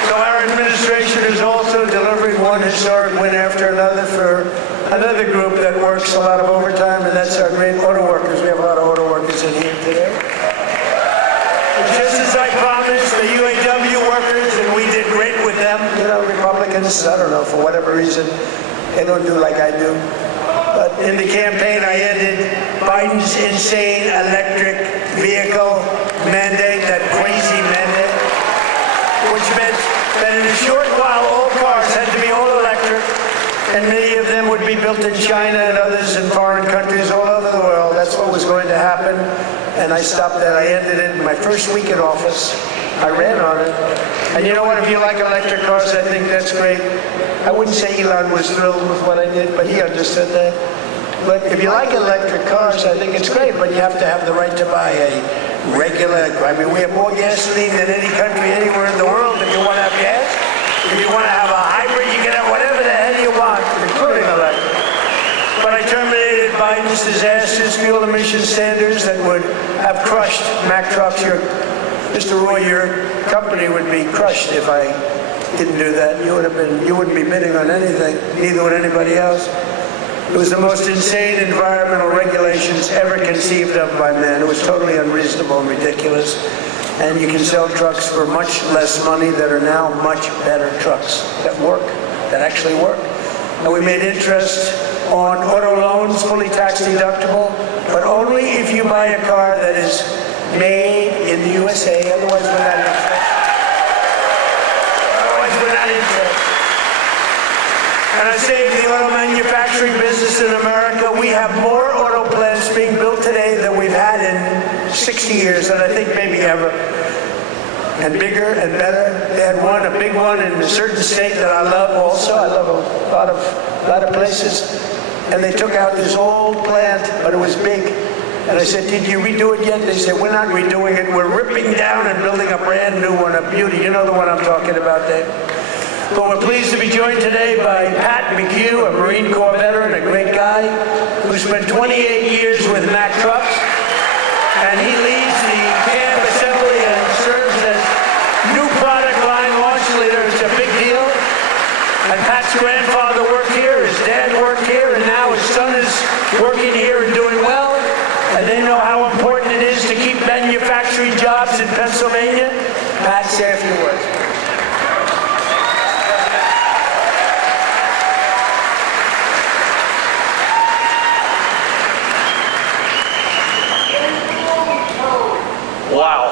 So our administration is also delivering one historic win after another for another group that works a lot of overtime, and that's our great auto workers. We have a lot of auto workers in here today. Just as I promised the UAW workers, and we did great with them, you know, Republicans, I don't know, for whatever reason, they don't do like I do. But in the campaign, I ended Biden's insane electric vehicle mandate, that crazy mandate, which meant that in a short while, all cars had to be all electric, and many of them would be built in China and others in foreign countries all over the world. That's what was going to happen, and I stopped that. I ended it in my first week in office. I ran on it. And you know what? If you like electric cars, I think that's great. I wouldn't say Elon was thrilled with what I did, but he understood that. But if you like electric cars, I think it's great, but you have to have the right to buy a regular, I mean, we have more gasoline than any country anywhere in the world. If you want to have gas, if you want to have a hybrid, you can have whatever the hell you want, including electric. But I terminated Biden's disastrous fuel emission standards that would have crushed Mack Trucks. Mr. Roy, your company would be crushed if I didn't do that. You wouldn't be bidding on anything, neither would anybody else. It was the most insane environmental regulations ever conceived of by man. It was totally unreasonable and ridiculous. And you can sell trucks for much less money that are now much better trucks that work, that actually work. And we made interest on auto loans, fully tax deductible, but only if you buy a car that is made in the USA. Otherwise, we're not interested. And I saved the auto manufacturing business in America. We have more auto plants being built today than we've had in 60 years, and I think maybe ever. And bigger and better. They had one, a big one in a certain state that I love also. I love a lot of places. And they took out this old plant, but it was big. And I said, did you redo it yet? They said, we're not redoing it. We're ripping down and building a brand new one, a beauty. You know the one I'm talking about, Dave. But we're pleased to be joined today by Pat McHugh, a Marine Corps veteran, a great guy, who spent 28 years with Mack Trucks, and he leads the cab assembly and serves as new product line launch leader. It's a big deal. And Pat's grandfather worked here, his dad worked here, and now his son is working here and doing well. And they know how important it is to keep manufacturing jobs in Pennsylvania. Pat, say a few words. Wow.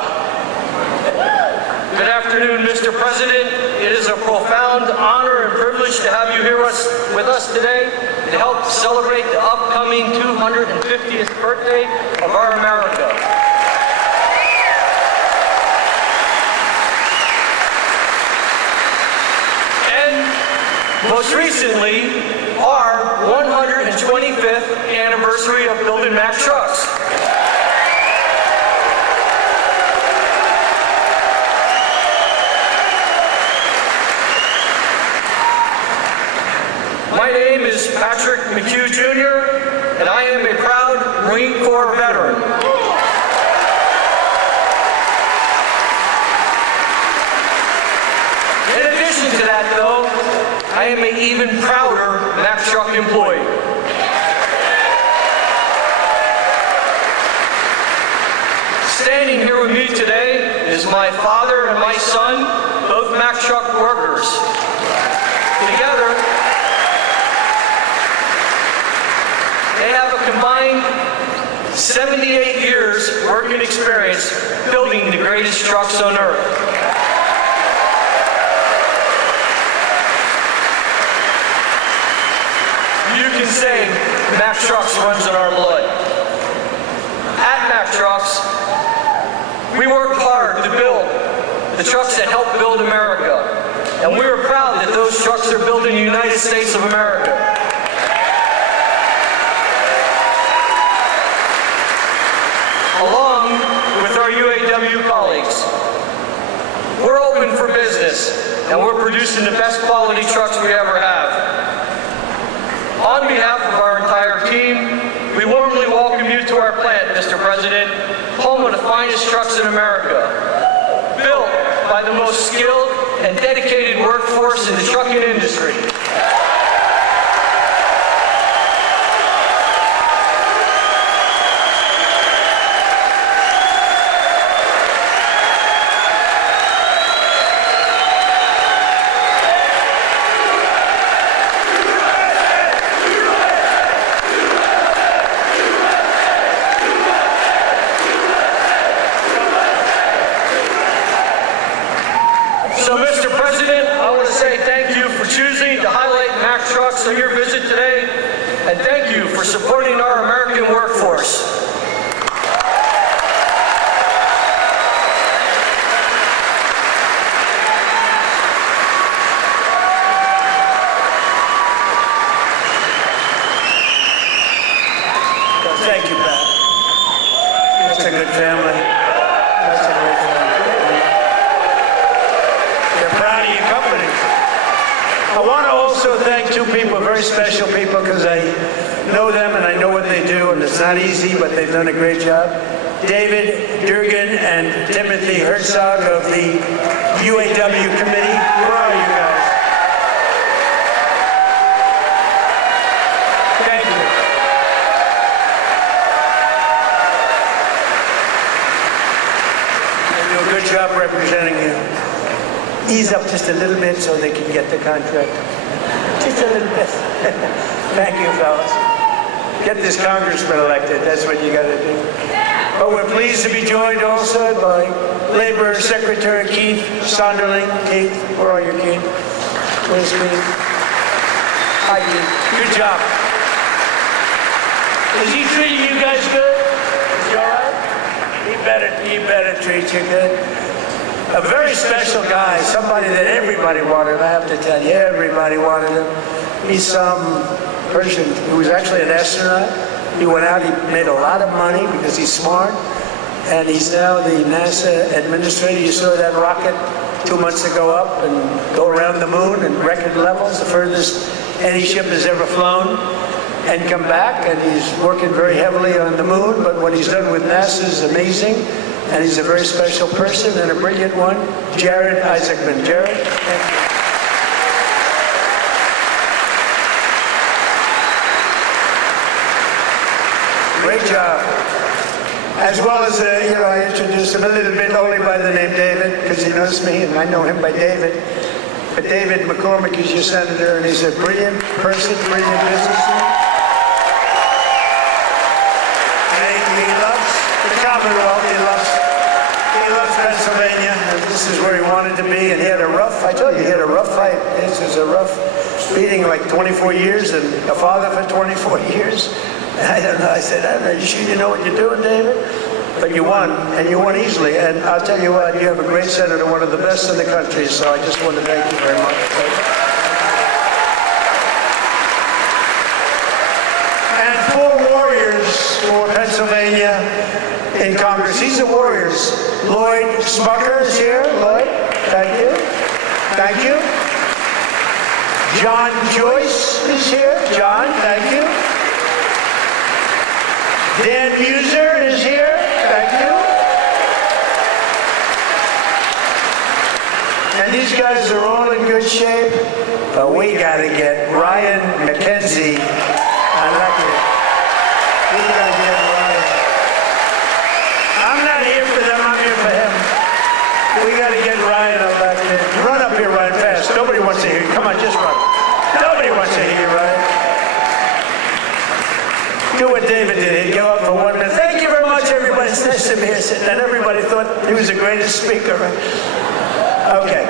Good afternoon, Mr. President. It is a profound honor and privilege to have you here with us today to help celebrate the upcoming 250th birthday of our America. And most recently, our 125th anniversary of building Mack Trucks. My name is Patrick McHugh Jr., and I am a proud Marine Corps veteran. addition to that, though, I am an even prouder Mack Truck employee. Standing here with me today is my father and my son, both Mack Truck workers. Together, they have a combined 78 years working experience building the greatest trucks on earth. You can say Mack Trucks runs in our blood. At Mack Trucks, we work hard to build the trucks that help build America. And we are proud that those trucks are built in the United States of America. Along with our UAW colleagues, we're open for business and we're producing the best quality trucks we ever have. On behalf of our entire team, we warmly welcome you to our plant, Mr. President, home of the finest trucks in America, built by the most skilled and dedicated workforce in the trucking industry. So, Mr. President, I want to say thank you for choosing to highlight Mack Trucks on your visit today, and thank you for supporting our American workforce. Thank you, Pat. That's a good family. That's a great family. They're proud of your company. I want to also thank two people, very special people, because I know them and I know what they do, and it's not easy, but they've done a great job. David Durgan and Timothy Herzog of the UAW committee. Where are you guys? Thank you. They do a good job representing you. Ease up just a little bit so they can get the contract. Just a little bit. Thank you, fellas. Get this congressman elected. That's what you got to do. But we're pleased to be joined also by Labor Secretary Keith Sonderling. Keith, where are you, Keith? Where's Keith? Hi, Keith. Good job. Is he treating you guys good? Is he all right? He better treat you good. A very special guy, somebody that everybody wanted. I have to tell you, everybody wanted him. He's some person who was actually an astronaut. He went out, he made a lot of money because he's smart, and he's now the NASA administrator. You saw that rocket 2 months ago up and go around the moon in record levels, the furthest any ship has ever flown, and come back, and he's working very heavily on the moon, but what he's done with NASA is amazing. And he's a very special person and a brilliant one, Jared Isaacman. Jared, thank you. Great job. As well as, I introduced him a little bit only by the name David, because he knows me and I know him by David. But David McCormick is your senator, and he's a brilliant person, brilliant businessman. And he loves the Commonwealth. He loves Pennsylvania, and this is where he wanted to be, and he had a rough, I told you, he had a rough fight. This was a rough beating, like 24 years, and a father for 24 years. And I don't know, I said, are you sure you know what you're doing, David? But you won, and you won easily, and I'll tell you what, you have a great senator, one of the best in the country, so I just want to thank you very much. And 4 warriors for Pennsylvania in Congress. These are warriors. Lloyd Smucker is here. Lloyd, thank you. Thank you. John Joyce is here. John, thank you. Dan Muser is here. Thank you. And these guys are all in good shape, but we got to get Ryan McKenzie elected. We got to get Ryan. I'm not here for them, I'm here for him. We got to get Ryan elected. Run up here, Ryan, fast. Nobody wants to hear you. Come on, just run. Nobody wants to hear you, Ryan. Do what David did. He'd go up for 1 minute. Thank you very much, everybody. It's nice to be here sitting. And everybody thought he was the greatest speaker. Okay.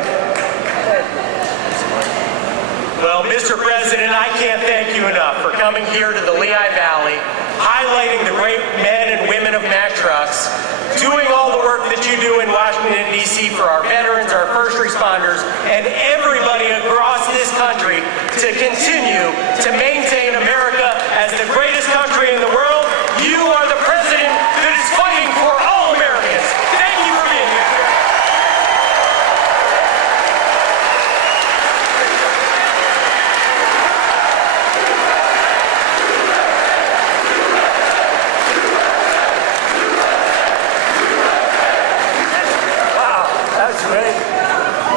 Well, Mr. President, I can't thank you enough for coming here to the Lehigh Valley, highlighting the great men and women of Mack Trucks, doing all the work that you do in Washington, D.C. for our veterans, our first responders, and everybody across this country to continue to maintain America as the greatest country in the world. You are the president that is fighting for all Americans. Thank you for being here. That's great.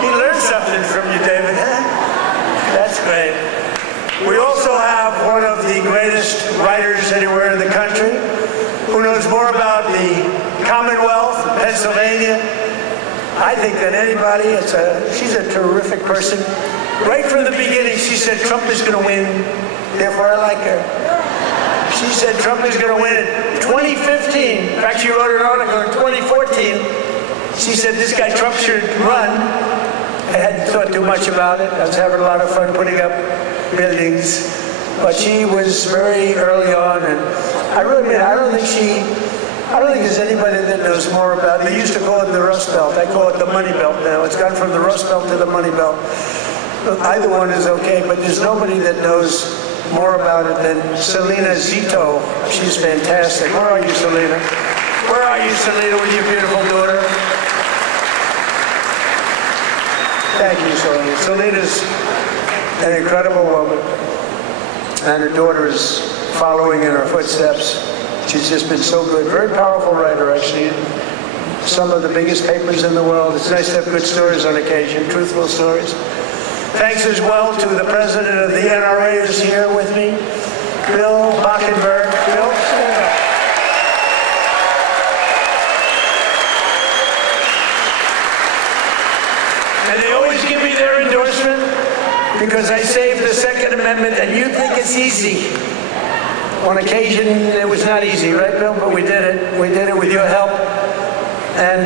He learned something from you, David. That's great. We also have one of the greatest writers anywhere in the country who knows more about the Commonwealth, Pennsylvania, I think, than anybody. She's a terrific person. Right from the beginning, she said Trump is going to win, therefore I like her. She said Trump is going to win in 2015. In fact, she wrote an article in 2014. She said this guy Trump should run. I hadn't thought too much about it. I was having a lot of fun putting up buildings. But she was very early on, and I really mean, I don't think there's anybody that knows more about it. They used to call it the Rust Belt. I call it the Money Belt now. It's gone from the Rust Belt to the Money Belt. Either one is okay, but there's nobody that knows more about it than Selena Zito. She's fantastic. Where are you, Selena? Where are you, Selena, with your beautiful daughter? Thank you, Selena. Selena's an incredible woman, and her daughter is following in her footsteps. She's just been so good. Very powerful writer, actually. Some of the biggest papers in the world. It's nice to have good stories on occasion, truthful stories. Thanks as well to the president of the NRA who's here with me, Bill Bockenberg. Bill, stand up. And they always give me their endorsement because I saved the Second Amendment, and you think it's easy. On occasion, it was not easy, right, Bill? But we did it. We did it with your help. And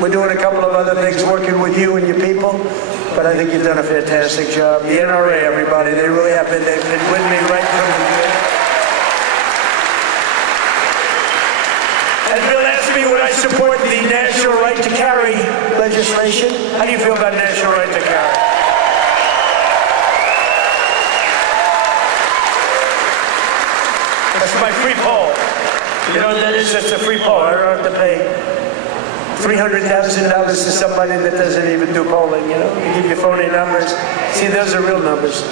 we're doing a couple of other things, working with you and your people. But I think you've done a fantastic job. The NRA, everybody, they really have been. They've been with me right from the beginning. And Bill asked me would I support the national right to carry legislation. How do you feel about national right to carry? That's my free poll. You know what that is? That's a free poll. I don't have to pay $300,000 to somebody that doesn't even do polling, you know? You give you phony numbers. See, those are real numbers.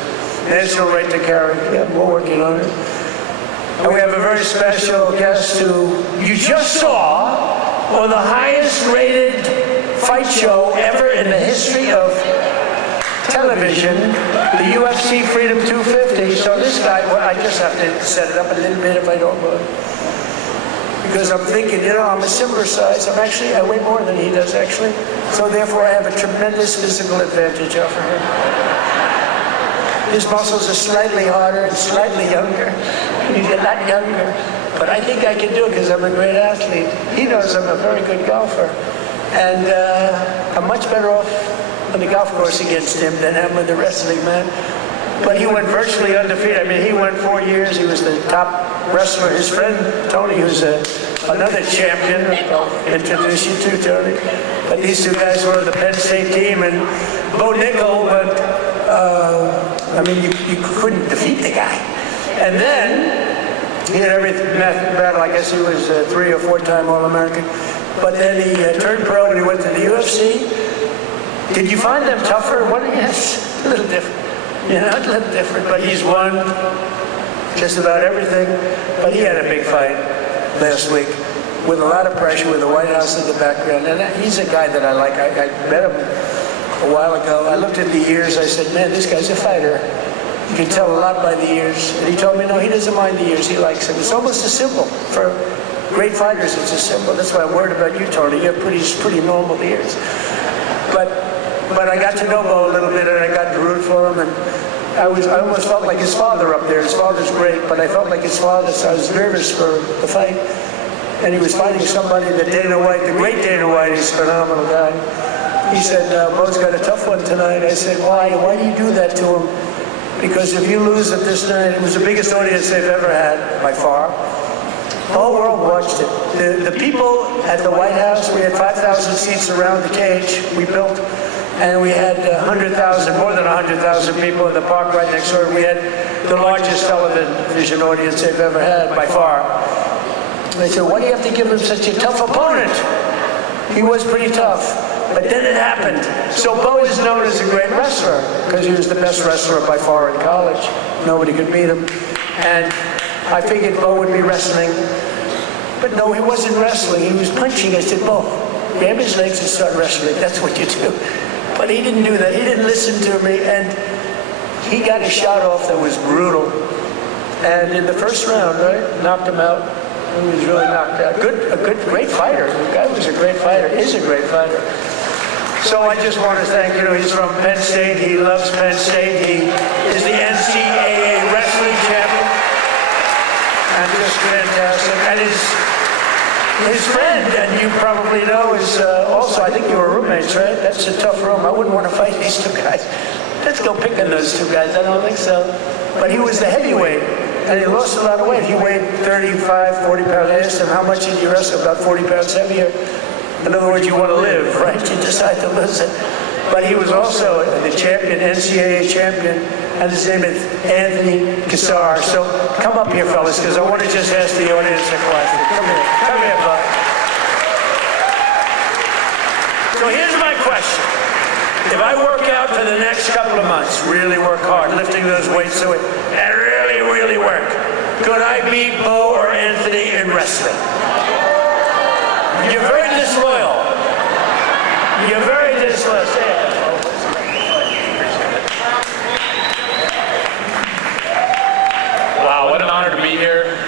National right to carry. Yeah, we're working on it. And we have a very special guest who you just saw on the highest rated fight show ever in the history of television, the UFC Freedom 250. So this guy, well, I just have to set it up a little bit if I don't mind. Because I'm thinking, you know, I'm a similar size. I weigh more than he does, actually. So therefore, I have a tremendous physical advantage over him. His muscles are slightly harder and slightly younger. He's a lot younger. But I think I can do it because I'm a great athlete. He knows I'm a very good golfer. And I'm much better off on the golf course against him than I am with the wrestling, man. But he went virtually undefeated. I mean, he went 4 years. He was the top wrestler. His friend, Tony, who's another champion, I'll introduce you to, Tony. But these two guys were on the Penn State team, and Bo Nickel, but, I mean, you couldn't defeat the guy. And then, he had every battle. I guess he was a 3 or 4 time All-American. But then he turned pro and he went to the UFC. Did you find them tougher? What? Yes, a little different. You know, a little different, but he's won just about everything. But he had a big fight last week with a lot of pressure, with the White House in the background. And he's a guy that I like. I met him a while ago. I looked at the ears. I said, man, this guy's a fighter. You can tell a lot by the ears. And he told me, no, he doesn't mind the ears. He likes them. It's almost a symbol. For great fighters, it's a symbol. That's why I'm worried about you, Tony. You have pretty normal ears. But I got to know Bo a little bit, and I got to root for him. And I almost felt like his father up there. His father's great, but I felt like his father, so I was nervous for the fight. And he was fighting somebody that Dana White, the great Dana White, is a phenomenal guy. He said, Bo's got a tough one tonight. I said, why? Why do you do that to him? Because if you lose it this night, it was the biggest audience they've ever had, by far. The whole world watched it. The people at the White House, we had 5,000 seats around the cage we built, and we had 100,000, more than 100,000 people in the park right next door. We had the largest television audience they've ever had, by far. They said, why do you have to give him such a tough opponent? He was pretty tough. But then it happened. So Bo is known as a great wrestler because he was the best wrestler by far in college. Nobody could beat him. And I figured Bo would be wrestling. But no, he wasn't wrestling. He was punching. I said, Bo, grab his legs and start wrestling. That's what you do. But he didn't do that. He didn't listen to me. And he got a shot off that was brutal. And in the first round, right, knocked him out. He was really knocked out. Great fighter. The guy was a great fighter. Is a great fighter. So I just want to thank, he's from Penn State. He loves Penn State. He is the NCAA wrestling champion. And just fantastic. And his friend, and you probably know, is also, I think you were roommates, right? That's a tough room. I wouldn't want to fight these two guys. Let's go pick on those two guys. I don't think so. But he was the heavyweight. And he lost a lot of weight. He weighed 35, 40 pounds. I asked him, how much did you wrestle? About 40 pounds heavier. In other words, you want to live, right? You decide to lose it. But he was also the champion, NCAA champion, and his name is Anthony Cassar. So come up here, fellas, because I want to just ask the audience a question. Come here, bud. So here's my question. If I work out for the next couple of months, really work hard, lifting those weights and really work, could I beat Bo or Anthony in wrestling? You're very disloyal. You're very disloyal. Say it. Wow, what an honor to be here.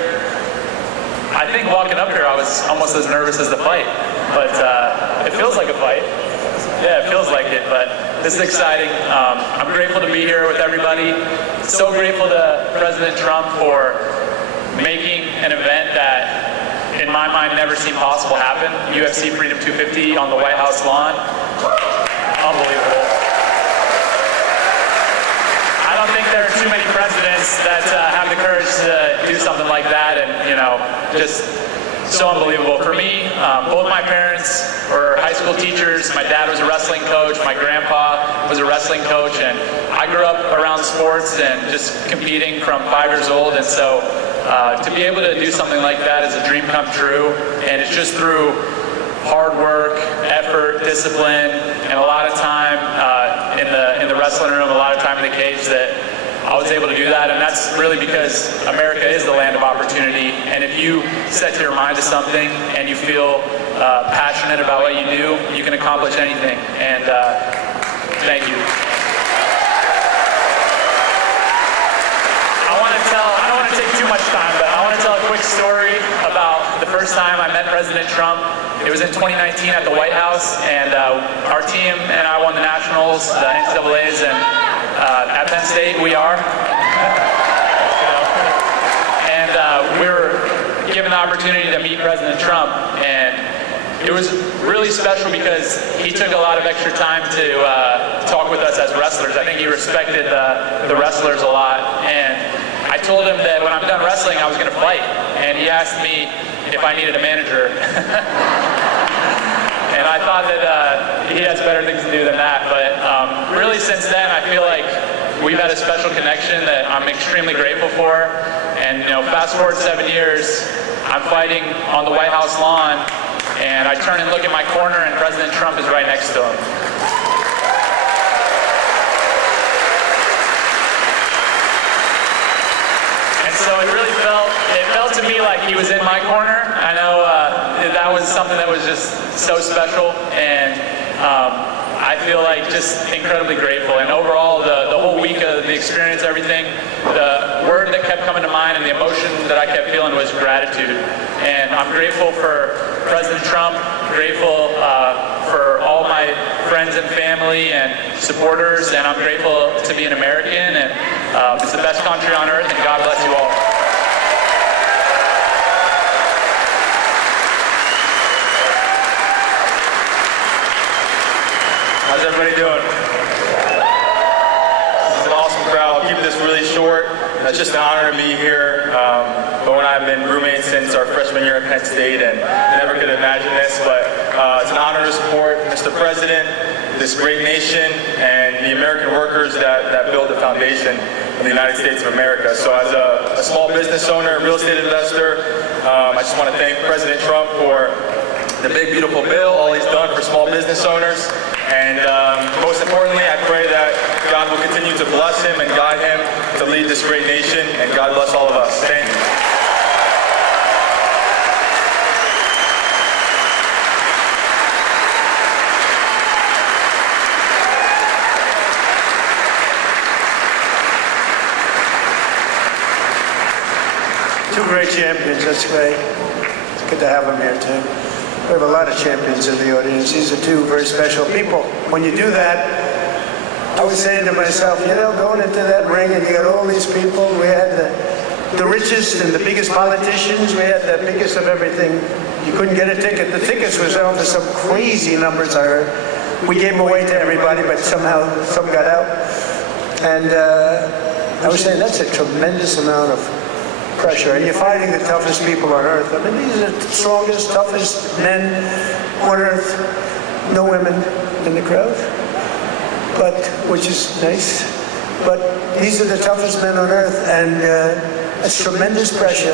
I think walking up here I was almost as nervous as the fight, but it feels like a fight. Yeah, it feels like it, but this is exciting. I'm grateful to be here with everybody. So grateful to President Trump for making an event that, in my mind, never seemed possible happen. UFC Freedom 250 on the White House lawn. Unbelievable. I don't think there are too many presidents that have the courage to do something like that, and just so unbelievable. For me, both my parents were high school teachers. My dad was a wrestling coach. My grandpa was a wrestling coach, and I grew up around sports and just competing from 5 years old, and so to be able to do something like that is a dream come true, and it's just through hard work, effort, discipline, and a lot of time in the wrestling room, a lot of time in the cage that I was able to do that, and that's really because America is the land of opportunity, and if you set your mind to something and you feel passionate about what you do, you can accomplish anything, and thank you. I don't want to take too much time, but I want to tell a quick story about the first time I met President Trump. It was in 2019 at the White House, and our team and I won the Nationals, the NCAAs, and at Penn State we are. And we were given the opportunity to meet President Trump, and it was really special because he took a lot of extra time to talk with us as wrestlers. I think he respected the wrestlers a lot, and I told him that when I'm done wrestling, I was going to fight, and he asked me if I needed a manager. And I thought that he has better things to do than that, but really since then, I feel like we've had a special connection that I'm extremely grateful for, and fast forward 7 years, I'm fighting on the White House lawn, and I turn and look at my corner, and President Trump is right next to him. So it really felt to me like he was in my corner. I know that was something that was just so special, and I I feel like just incredibly grateful. And overall, the whole week of the experience, everything, the word that kept coming to mind and the emotion that I kept feeling was gratitude. And I'm grateful for President Trump, grateful for all my friends and family and supporters, and I'm grateful to be an American, and it's the best country on earth, and God bless you all. How's everybody doing? This is an awesome crowd. I'll keep this really short. It's just an honor to be here. Bo and I have been roommates since our freshman year at Penn State, and never could imagine this, but it's an honor to support Mr. President, this great nation, and the American workers that build the foundation of the United States of America. So as a small business owner, real estate investor, I just want to thank President Trump for the big, beautiful bill, all he's done for small business owners. And most importantly, I pray that God will continue to bless him and guide him to lead this great nation. And God bless all of us. Thank you. Two great champions, that's great. It's good to have them here too. We have a lot of champions in the audience. These are two very special people. When you do that, I was saying to myself, you know, going into that ring and you got all these people, we had the richest and the biggest politicians, we had the biggest of everything. You couldn't get a ticket. The tickets were selling for some crazy numbers, I heard. We gave them away to everybody, but somehow some got out. And I was saying that's a tremendous amount of pressure, and you're fighting the toughest people on earth. I mean, these are the strongest, toughest men on earth. No women in the crowd, but which is nice. But these are the toughest men on earth, and it's tremendous pressure.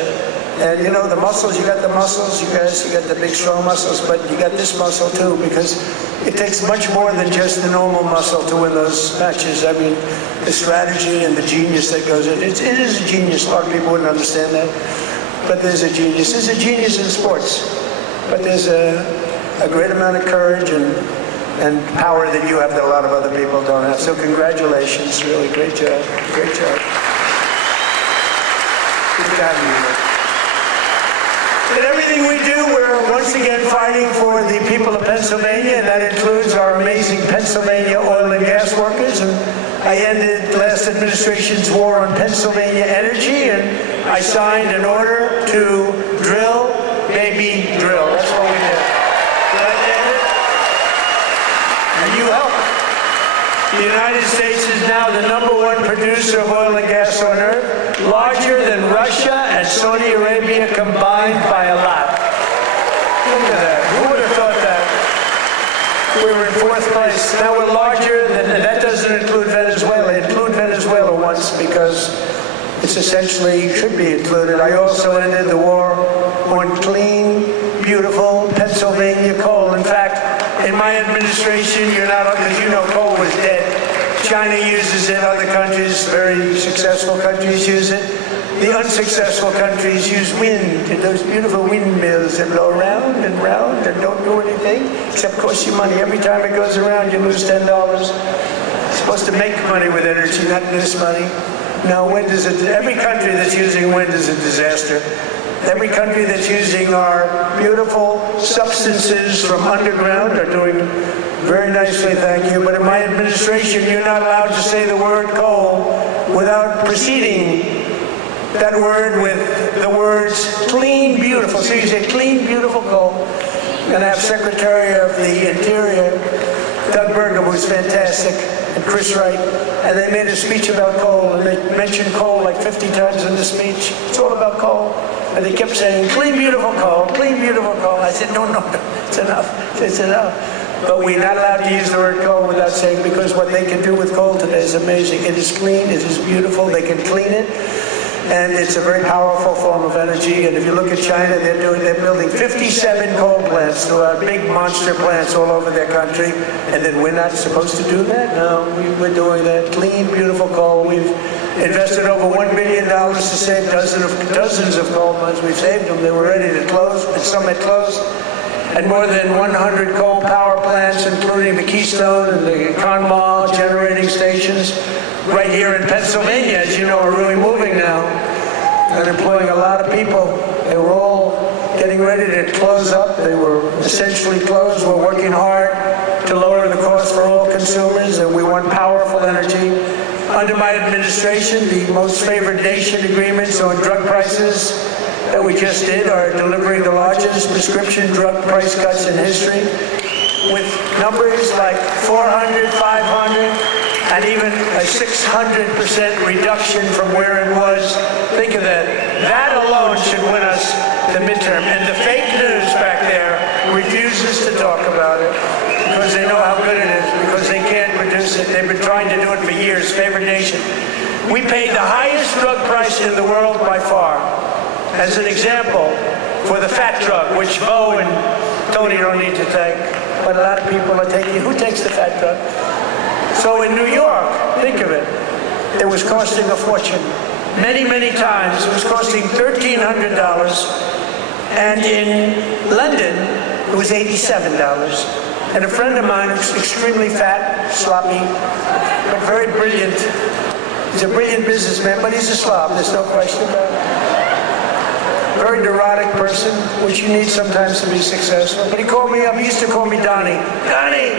And you know, the muscles, you got the muscles, you guys, you got the big strong muscles, but you got this muscle too, because it takes much more than just the normal muscle to win those matches. I mean, the strategy and the genius that goes in. It is a genius. A lot of people wouldn't understand that, but there's a genius. There's a genius in sports, but there's a great amount of courage and power that you have that a lot of other people don't have. So congratulations, really great job, great job. Good job, you. In everything we do, we're once again fighting for the people of Pennsylvania, and that includes our amazing Pennsylvania oil and gas workers. And I ended last administration's war on Pennsylvania energy, and I signed an order to drill, baby, drill. That's what we did. And you helped. The United States is now the #1 producer of oil and gas on earth, larger than Russia and Saudi Arabia combined by a lot. Look at that. Who would have thought that? We were in 4th place. Now we're larger than, and that doesn't include Venezuela. Include Venezuela once because it's essentially should be included. I also ended the war on clean, beautiful Pennsylvania coal. In fact, in my administration, you're not, because you know coal was dead. China uses it, other countries, very successful countries use it. The unsuccessful countries use wind, and those beautiful windmills that blow round and round and don't do anything except cost you money. Every time it goes around, you lose $10. You're supposed to make money with energy, not lose money. No, wind is every country that's using wind is a disaster. Every country that's using our beautiful substances from underground are doing very nicely, thank you. But in my administration, you're not allowed to say the word coal without preceding that word with the words clean, beautiful. So you say clean, beautiful coal. And I have Secretary of the Interior, Doug Burgum, who's fantastic, and Chris Wright, and they made a speech about coal, and they mentioned coal like 50 times in the speech. It's all about coal. And they kept saying, clean, beautiful coal, clean, beautiful coal. I said, no, it's enough, it's enough. But we're not allowed to use the word coal without saying, because what they can do with coal today is amazing. It is clean, it is beautiful, they can clean it. And it's a very powerful form of energy. And if you look at China, they're building 57 coal plants, big monster plants all over their country. And then we're not supposed to do that? No, we're doing that. Clean, beautiful coal. We've invested over $1 billion to save dozens of coal mines. We've saved them. They were ready to close, and some had closed. and more than 100 coal power plants, including the Keystone and the Conemaugh generating stations right here in Pennsylvania, as you know, are really moving now and employing a lot of people. They were all getting ready to close up. They were essentially closed. We're working hard to lower the cost for all consumers, and we want powerful energy. Under my administration, the most favored nation agreements on drug prices that we just did are delivering the largest prescription drug price cuts in history, with numbers like 400, 500, and even a 600% reduction from where it was. Think of that. That alone should win us the midterm. And the fake news back there refuses to talk about it because they know how good it is, because they can't produce it. They've been trying to do it for years. Favored nation. We paid the highest drug price in the world by far. As an example, for the fat drug, which Bo and Tony don't need to take, but a lot of people are taking. Who takes the fat drug? So in New York, think of it, it was costing a fortune. Many, many times, it was costing $1,300, and in London, it was $87. And a friend of mine who's extremely fat, sloppy, but very brilliant. He's a brilliant businessman, but he's a slob, there's no question about it. Very neurotic person, which you need sometimes to be successful. But he called me up, he used to call me Donnie. Donnie!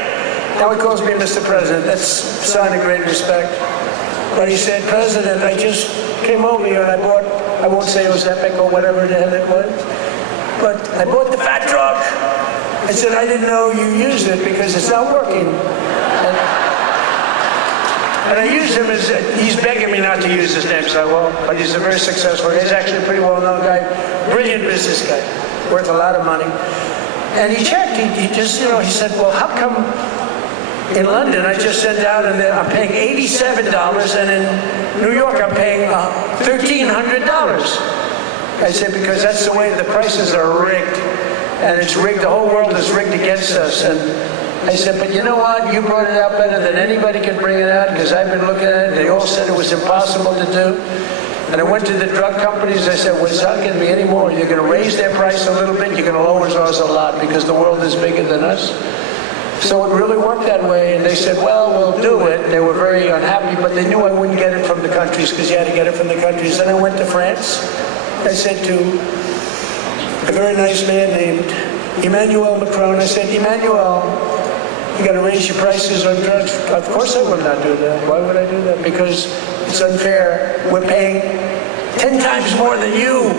Now he calls me Mr. President. That's a sign of great respect. But he said, President, I just came over here and I bought, I won't say it was Epic or whatever the hell it was, but I bought the fat drug. I said, I didn't know you used it because it's not working. And I used him as, he's begging me not to use his name, so I won't, but he's a very successful guy. He's actually a pretty well-known guy, brilliant business guy, worth a lot of money. And he checked, he just, you know, he said, well, how come in London I just sent out and I'm paying $87, and in New York I'm paying $1,300? I said, because that's the way the prices are rigged. And it's rigged, the whole world is rigged against us. And I said, but you know what? You brought it out better than anybody could bring it out, because I've been looking at it. They all said it was impossible to do. And I went to the drug companies. I said, well, it's not going to be any more. You're going to raise their price a little bit. You're going to lower ours a lot, because the world is bigger than us. So it really worked that way. And they said, well, we'll do it. They were very unhappy, but they knew I wouldn't get it from the countries, because you had to get it from the countries. Then I went to France. I said to a very nice man named Emmanuel Macron, I said, Emmanuel, you got to raise your prices on drugs. Of course I will not do that. Why would I do that? Because it's unfair. We're paying 10 times more than you,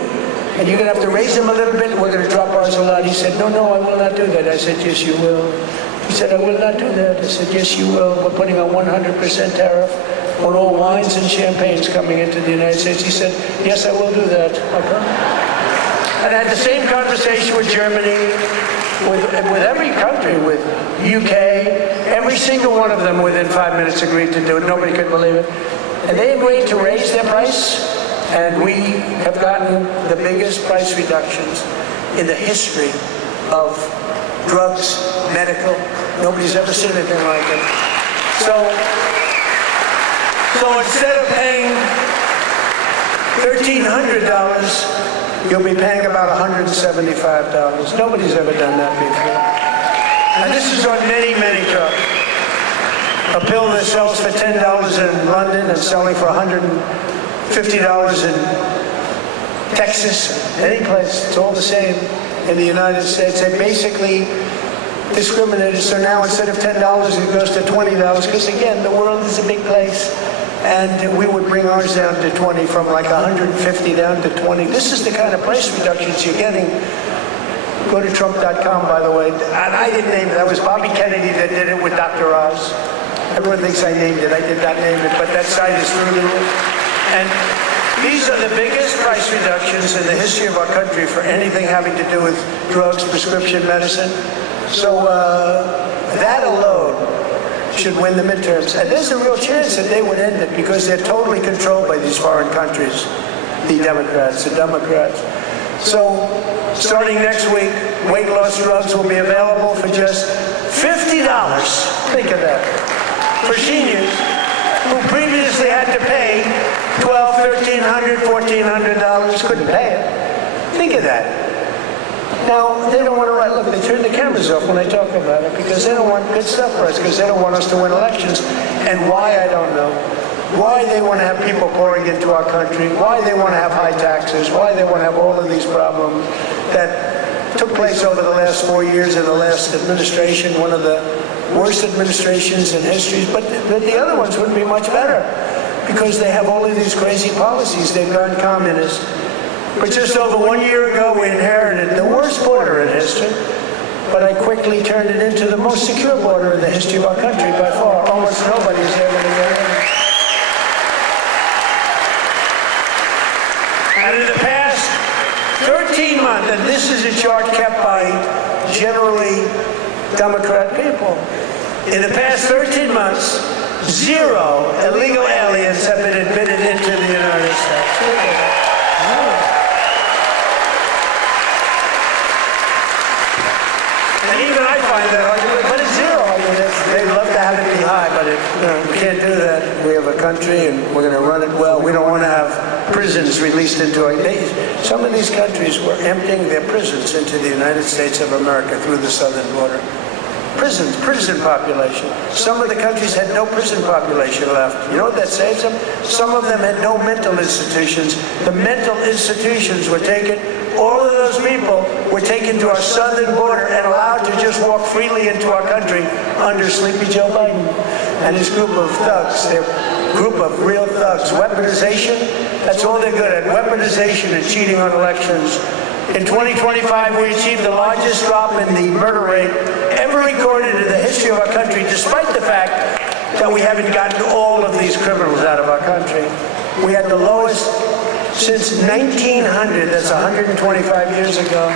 and you're going to have to raise them a little bit, and we're going to drop ours a lot. He said, no, I will not do that. I said, yes, you will. He said, I will not do that. I said, yes, you will. We're putting a 100% tariff on all wines and champagnes coming into the United States. He said, yes, I will do that. Okay. And I had the same conversation with Germany, with every country, with UK. Every single one of them within 5 minutes agreed to do it. Nobody could believe it. And they agreed to raise their price, and we have gotten the biggest price reductions in the history of drugs, medical. Nobody's ever seen anything like it. So instead of paying $1,300, you'll be paying about $175. Nobody's ever done that before. And this is on many, many trucks. A pill that sells for $10 in London and selling for $150 in Texas, any place, it's all the same in the United States. They basically discriminated, so now instead of $10, it goes to $20, because again, the world is a big place. And we would bring ours down to 20, from like 150 down to 20. This is the kind of price reductions you're getting. Go to Trump.com, by the way. And I didn't name it. That was Bobby Kennedy that did it with Dr. Oz. Everyone thinks I named it. I did not name it, but that site is through the roof. And these are the biggest price reductions in the history of our country for anything having to do with drugs, prescription medicine. So that alone should win the midterms. And there's a real chance that they would end it, because they're totally controlled by these foreign countries, the Democrats. So starting next week, weight loss drugs will be available for just $50. Think of that. For seniors who previously had to pay $1,200, $1,300, $1,400, couldn't pay it. Think of that. Now, they don't want to write, look, they turn the cameras off when I talk about it because they don't want good stuff for us, because they don't want us to win elections. And why, I don't know. Why they want to have people pouring into our country, why they want to have high taxes, why they want to have all of these problems that took place over the last 4 years in the last administration, one of the worst administrations in history. But the other ones wouldn't be much better because they have all of these crazy policies. They've gone communist. But just over 1 year ago, we inherited the worst border in history, but I quickly turned it into the most secure border in the history of our country by far. Almost nobody's able to get in. And in the past 13 months, and this is a chart kept by generally Democrat people, in the past 13 months, 0 illegal aliens have been admitted into the United States. And even I find that hard to believe, but it's 0. I mean, they'd love to have it be high, but we can't do that. We have a country, and we're going to run it well. We don't want to have prisons released into our days. Some of these countries were emptying their prisons into the United States of America through the southern border. Prisons, prison population. Some of the countries had no prison population left. You know what that saves them? Some of them had no mental institutions. The mental institutions were taken. All of those people were taken to our southern border and allowed to just walk freely into our country under Sleepy Joe Biden and his group of thugs. Their group of real thugs. Weaponization, that's all they're good at. Weaponization and cheating on elections. In 2025, we achieved the largest drop in the murder rate ever recorded in the history of our country, despite the fact that we haven't gotten all of these criminals out of our country. We had the lowest since 1900, that's 125 years ago.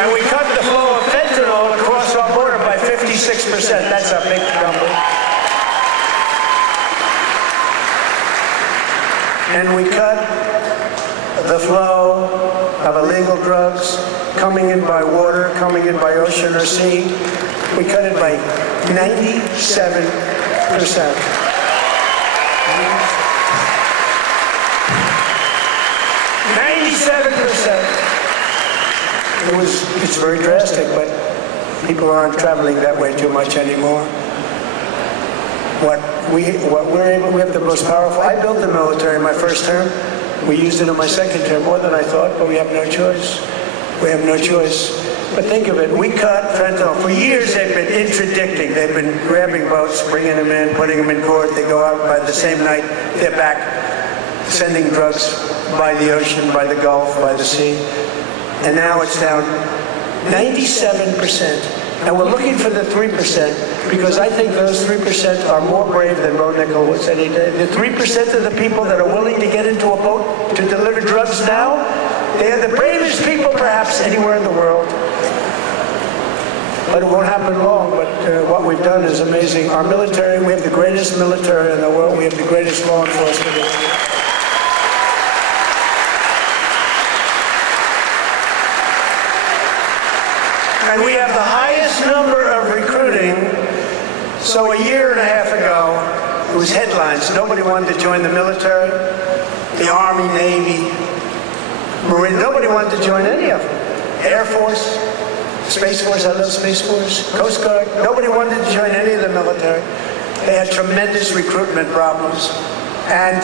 And we cut the flow of fentanyl across our border by 56%. That's a big number. And we cut the flow of illegal drugs coming in by water, coming in by ocean or sea. We cut it by 97%. 97%. It's very drastic, but people aren't traveling that way too much anymore. We have the most powerful. I built the military in my first term. We used it in my second term, more than I thought, but we have no choice. We have no choice. But think of it, we cut fentanyl. For years they've been interdicting. They've been grabbing boats, bringing them in, putting them in court. They go out by the same night, they're back sending drugs by the ocean, by the Gulf, by the sea. And now it's down 97%. And we're looking for the 3% because I think those 3% are more brave than Bo Nickel was any day. The 3% of the people that are willing to get into a boat to deliver drugs now, they are the bravest people perhaps anywhere in the world. But it won't happen long, but what we've done is amazing. Our military, we have the greatest military in the world. We have the greatest law enforcement in the world. And we have the highest number of recruiting. So a year and a half ago, it was headlines. Nobody wanted to join the military, the Army, Navy, Marine. Nobody wanted to join any of them. Air Force, Space Force, I love Space Force, Coast Guard. Nobody wanted to join any of the military. They had tremendous recruitment problems. And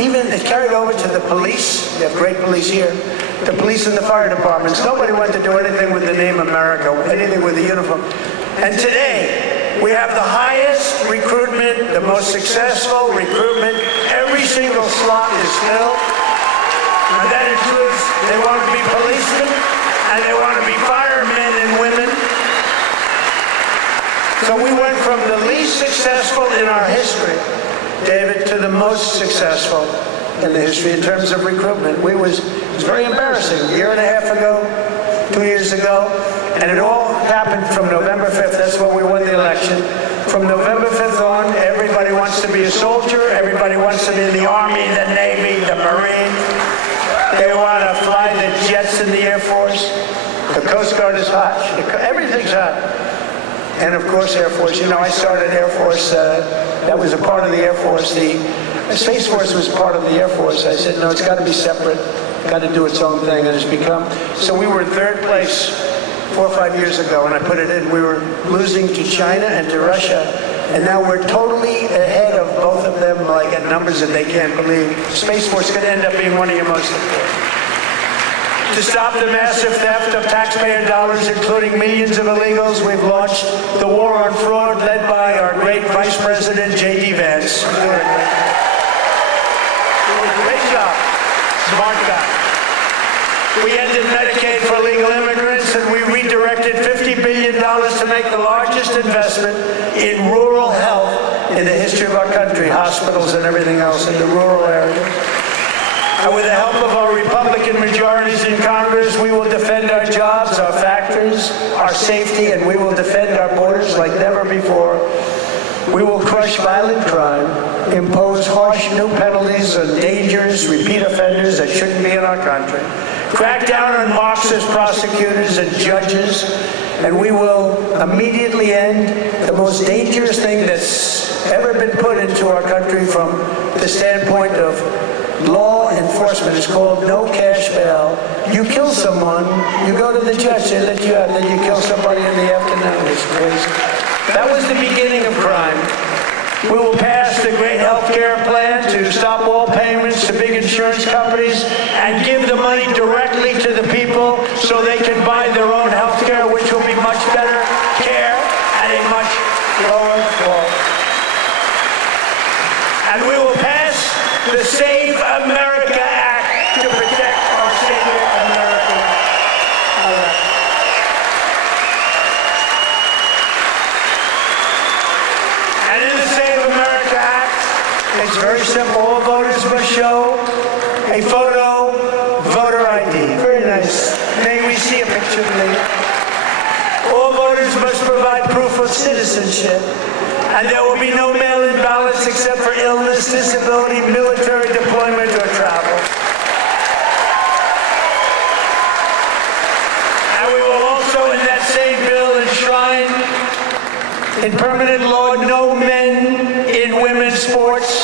even it carried over to the police. We have great police here. The police and the fire departments. Nobody wanted to do anything with the name America, anything with the uniform. And today, we have the highest recruitment, the most successful recruitment. Every single slot is filled. And that includes, they want to be policemen, and they want to be firemen and women. So we went from the least successful in our history, David, to the most successful in the history in terms of recruitment. It was very embarrassing. A year and a half ago, 2 years ago, and it all happened from November 5th. That's when we won the election. From November 5th on, everybody wants to be a soldier. Everybody wants to be in the Army, the Navy, the Marine. They want to fly the jets in the Air Force. The Coast Guard is hot. Everything's hot. And of course, Air Force. You know, I started Air Force. That was a part of the Air Force. The Space Force was part of the Air Force. I said, no, it's got to be separate, got to do its own thing, and it's become. So we were in third place 4 or 5 years ago, and I put it in. We were losing to China and to Russia, and now we're totally ahead of both of them, like at numbers that they can't believe. Space Force could end up being one of your most important. To stop the massive theft of taxpayer dollars, including millions of illegals, we've launched the war on fraud led by our great Vice President, J.D. Vance. Great job. Smart guy. We ended Medicaid for illegal immigrants, and we redirected $50 billion to make the largest investment in rural health in the history of our country, hospitals and everything else in the rural areas. And with the help of our Republican majorities in Congress, we will defend our jobs, our factories, our safety, and we will defend our borders like never before. We will crush violent crime, impose harsh new penalties on dangerous repeat offenders that shouldn't be in our country, crack down on Marxist prosecutors and judges, and we will immediately end the most dangerous thing that's ever been put into our country from the standpoint of law enforcement. Is called no cash bail. You kill someone, you go to the judge, they let you out, then you kill somebody in the afternoon. It's crazy. That was the beginning of crime. We will pass the great health care plan to stop all payments to big insurance companies and give the money directly to the people so they can buy their own health care, which will be much better care at a much lower cost. And we will pass the Save America Act to protect our sacred American. And in the Save America Act, it's very simple. All voters must show a photo, voter ID. Very nice. May we see a picture, please? All voters must provide proof of citizenship. And there will be no mail-in ballots except for illness, disability, military deployment, or travel. And we will also, in that same bill, enshrine in permanent law no men in women's sports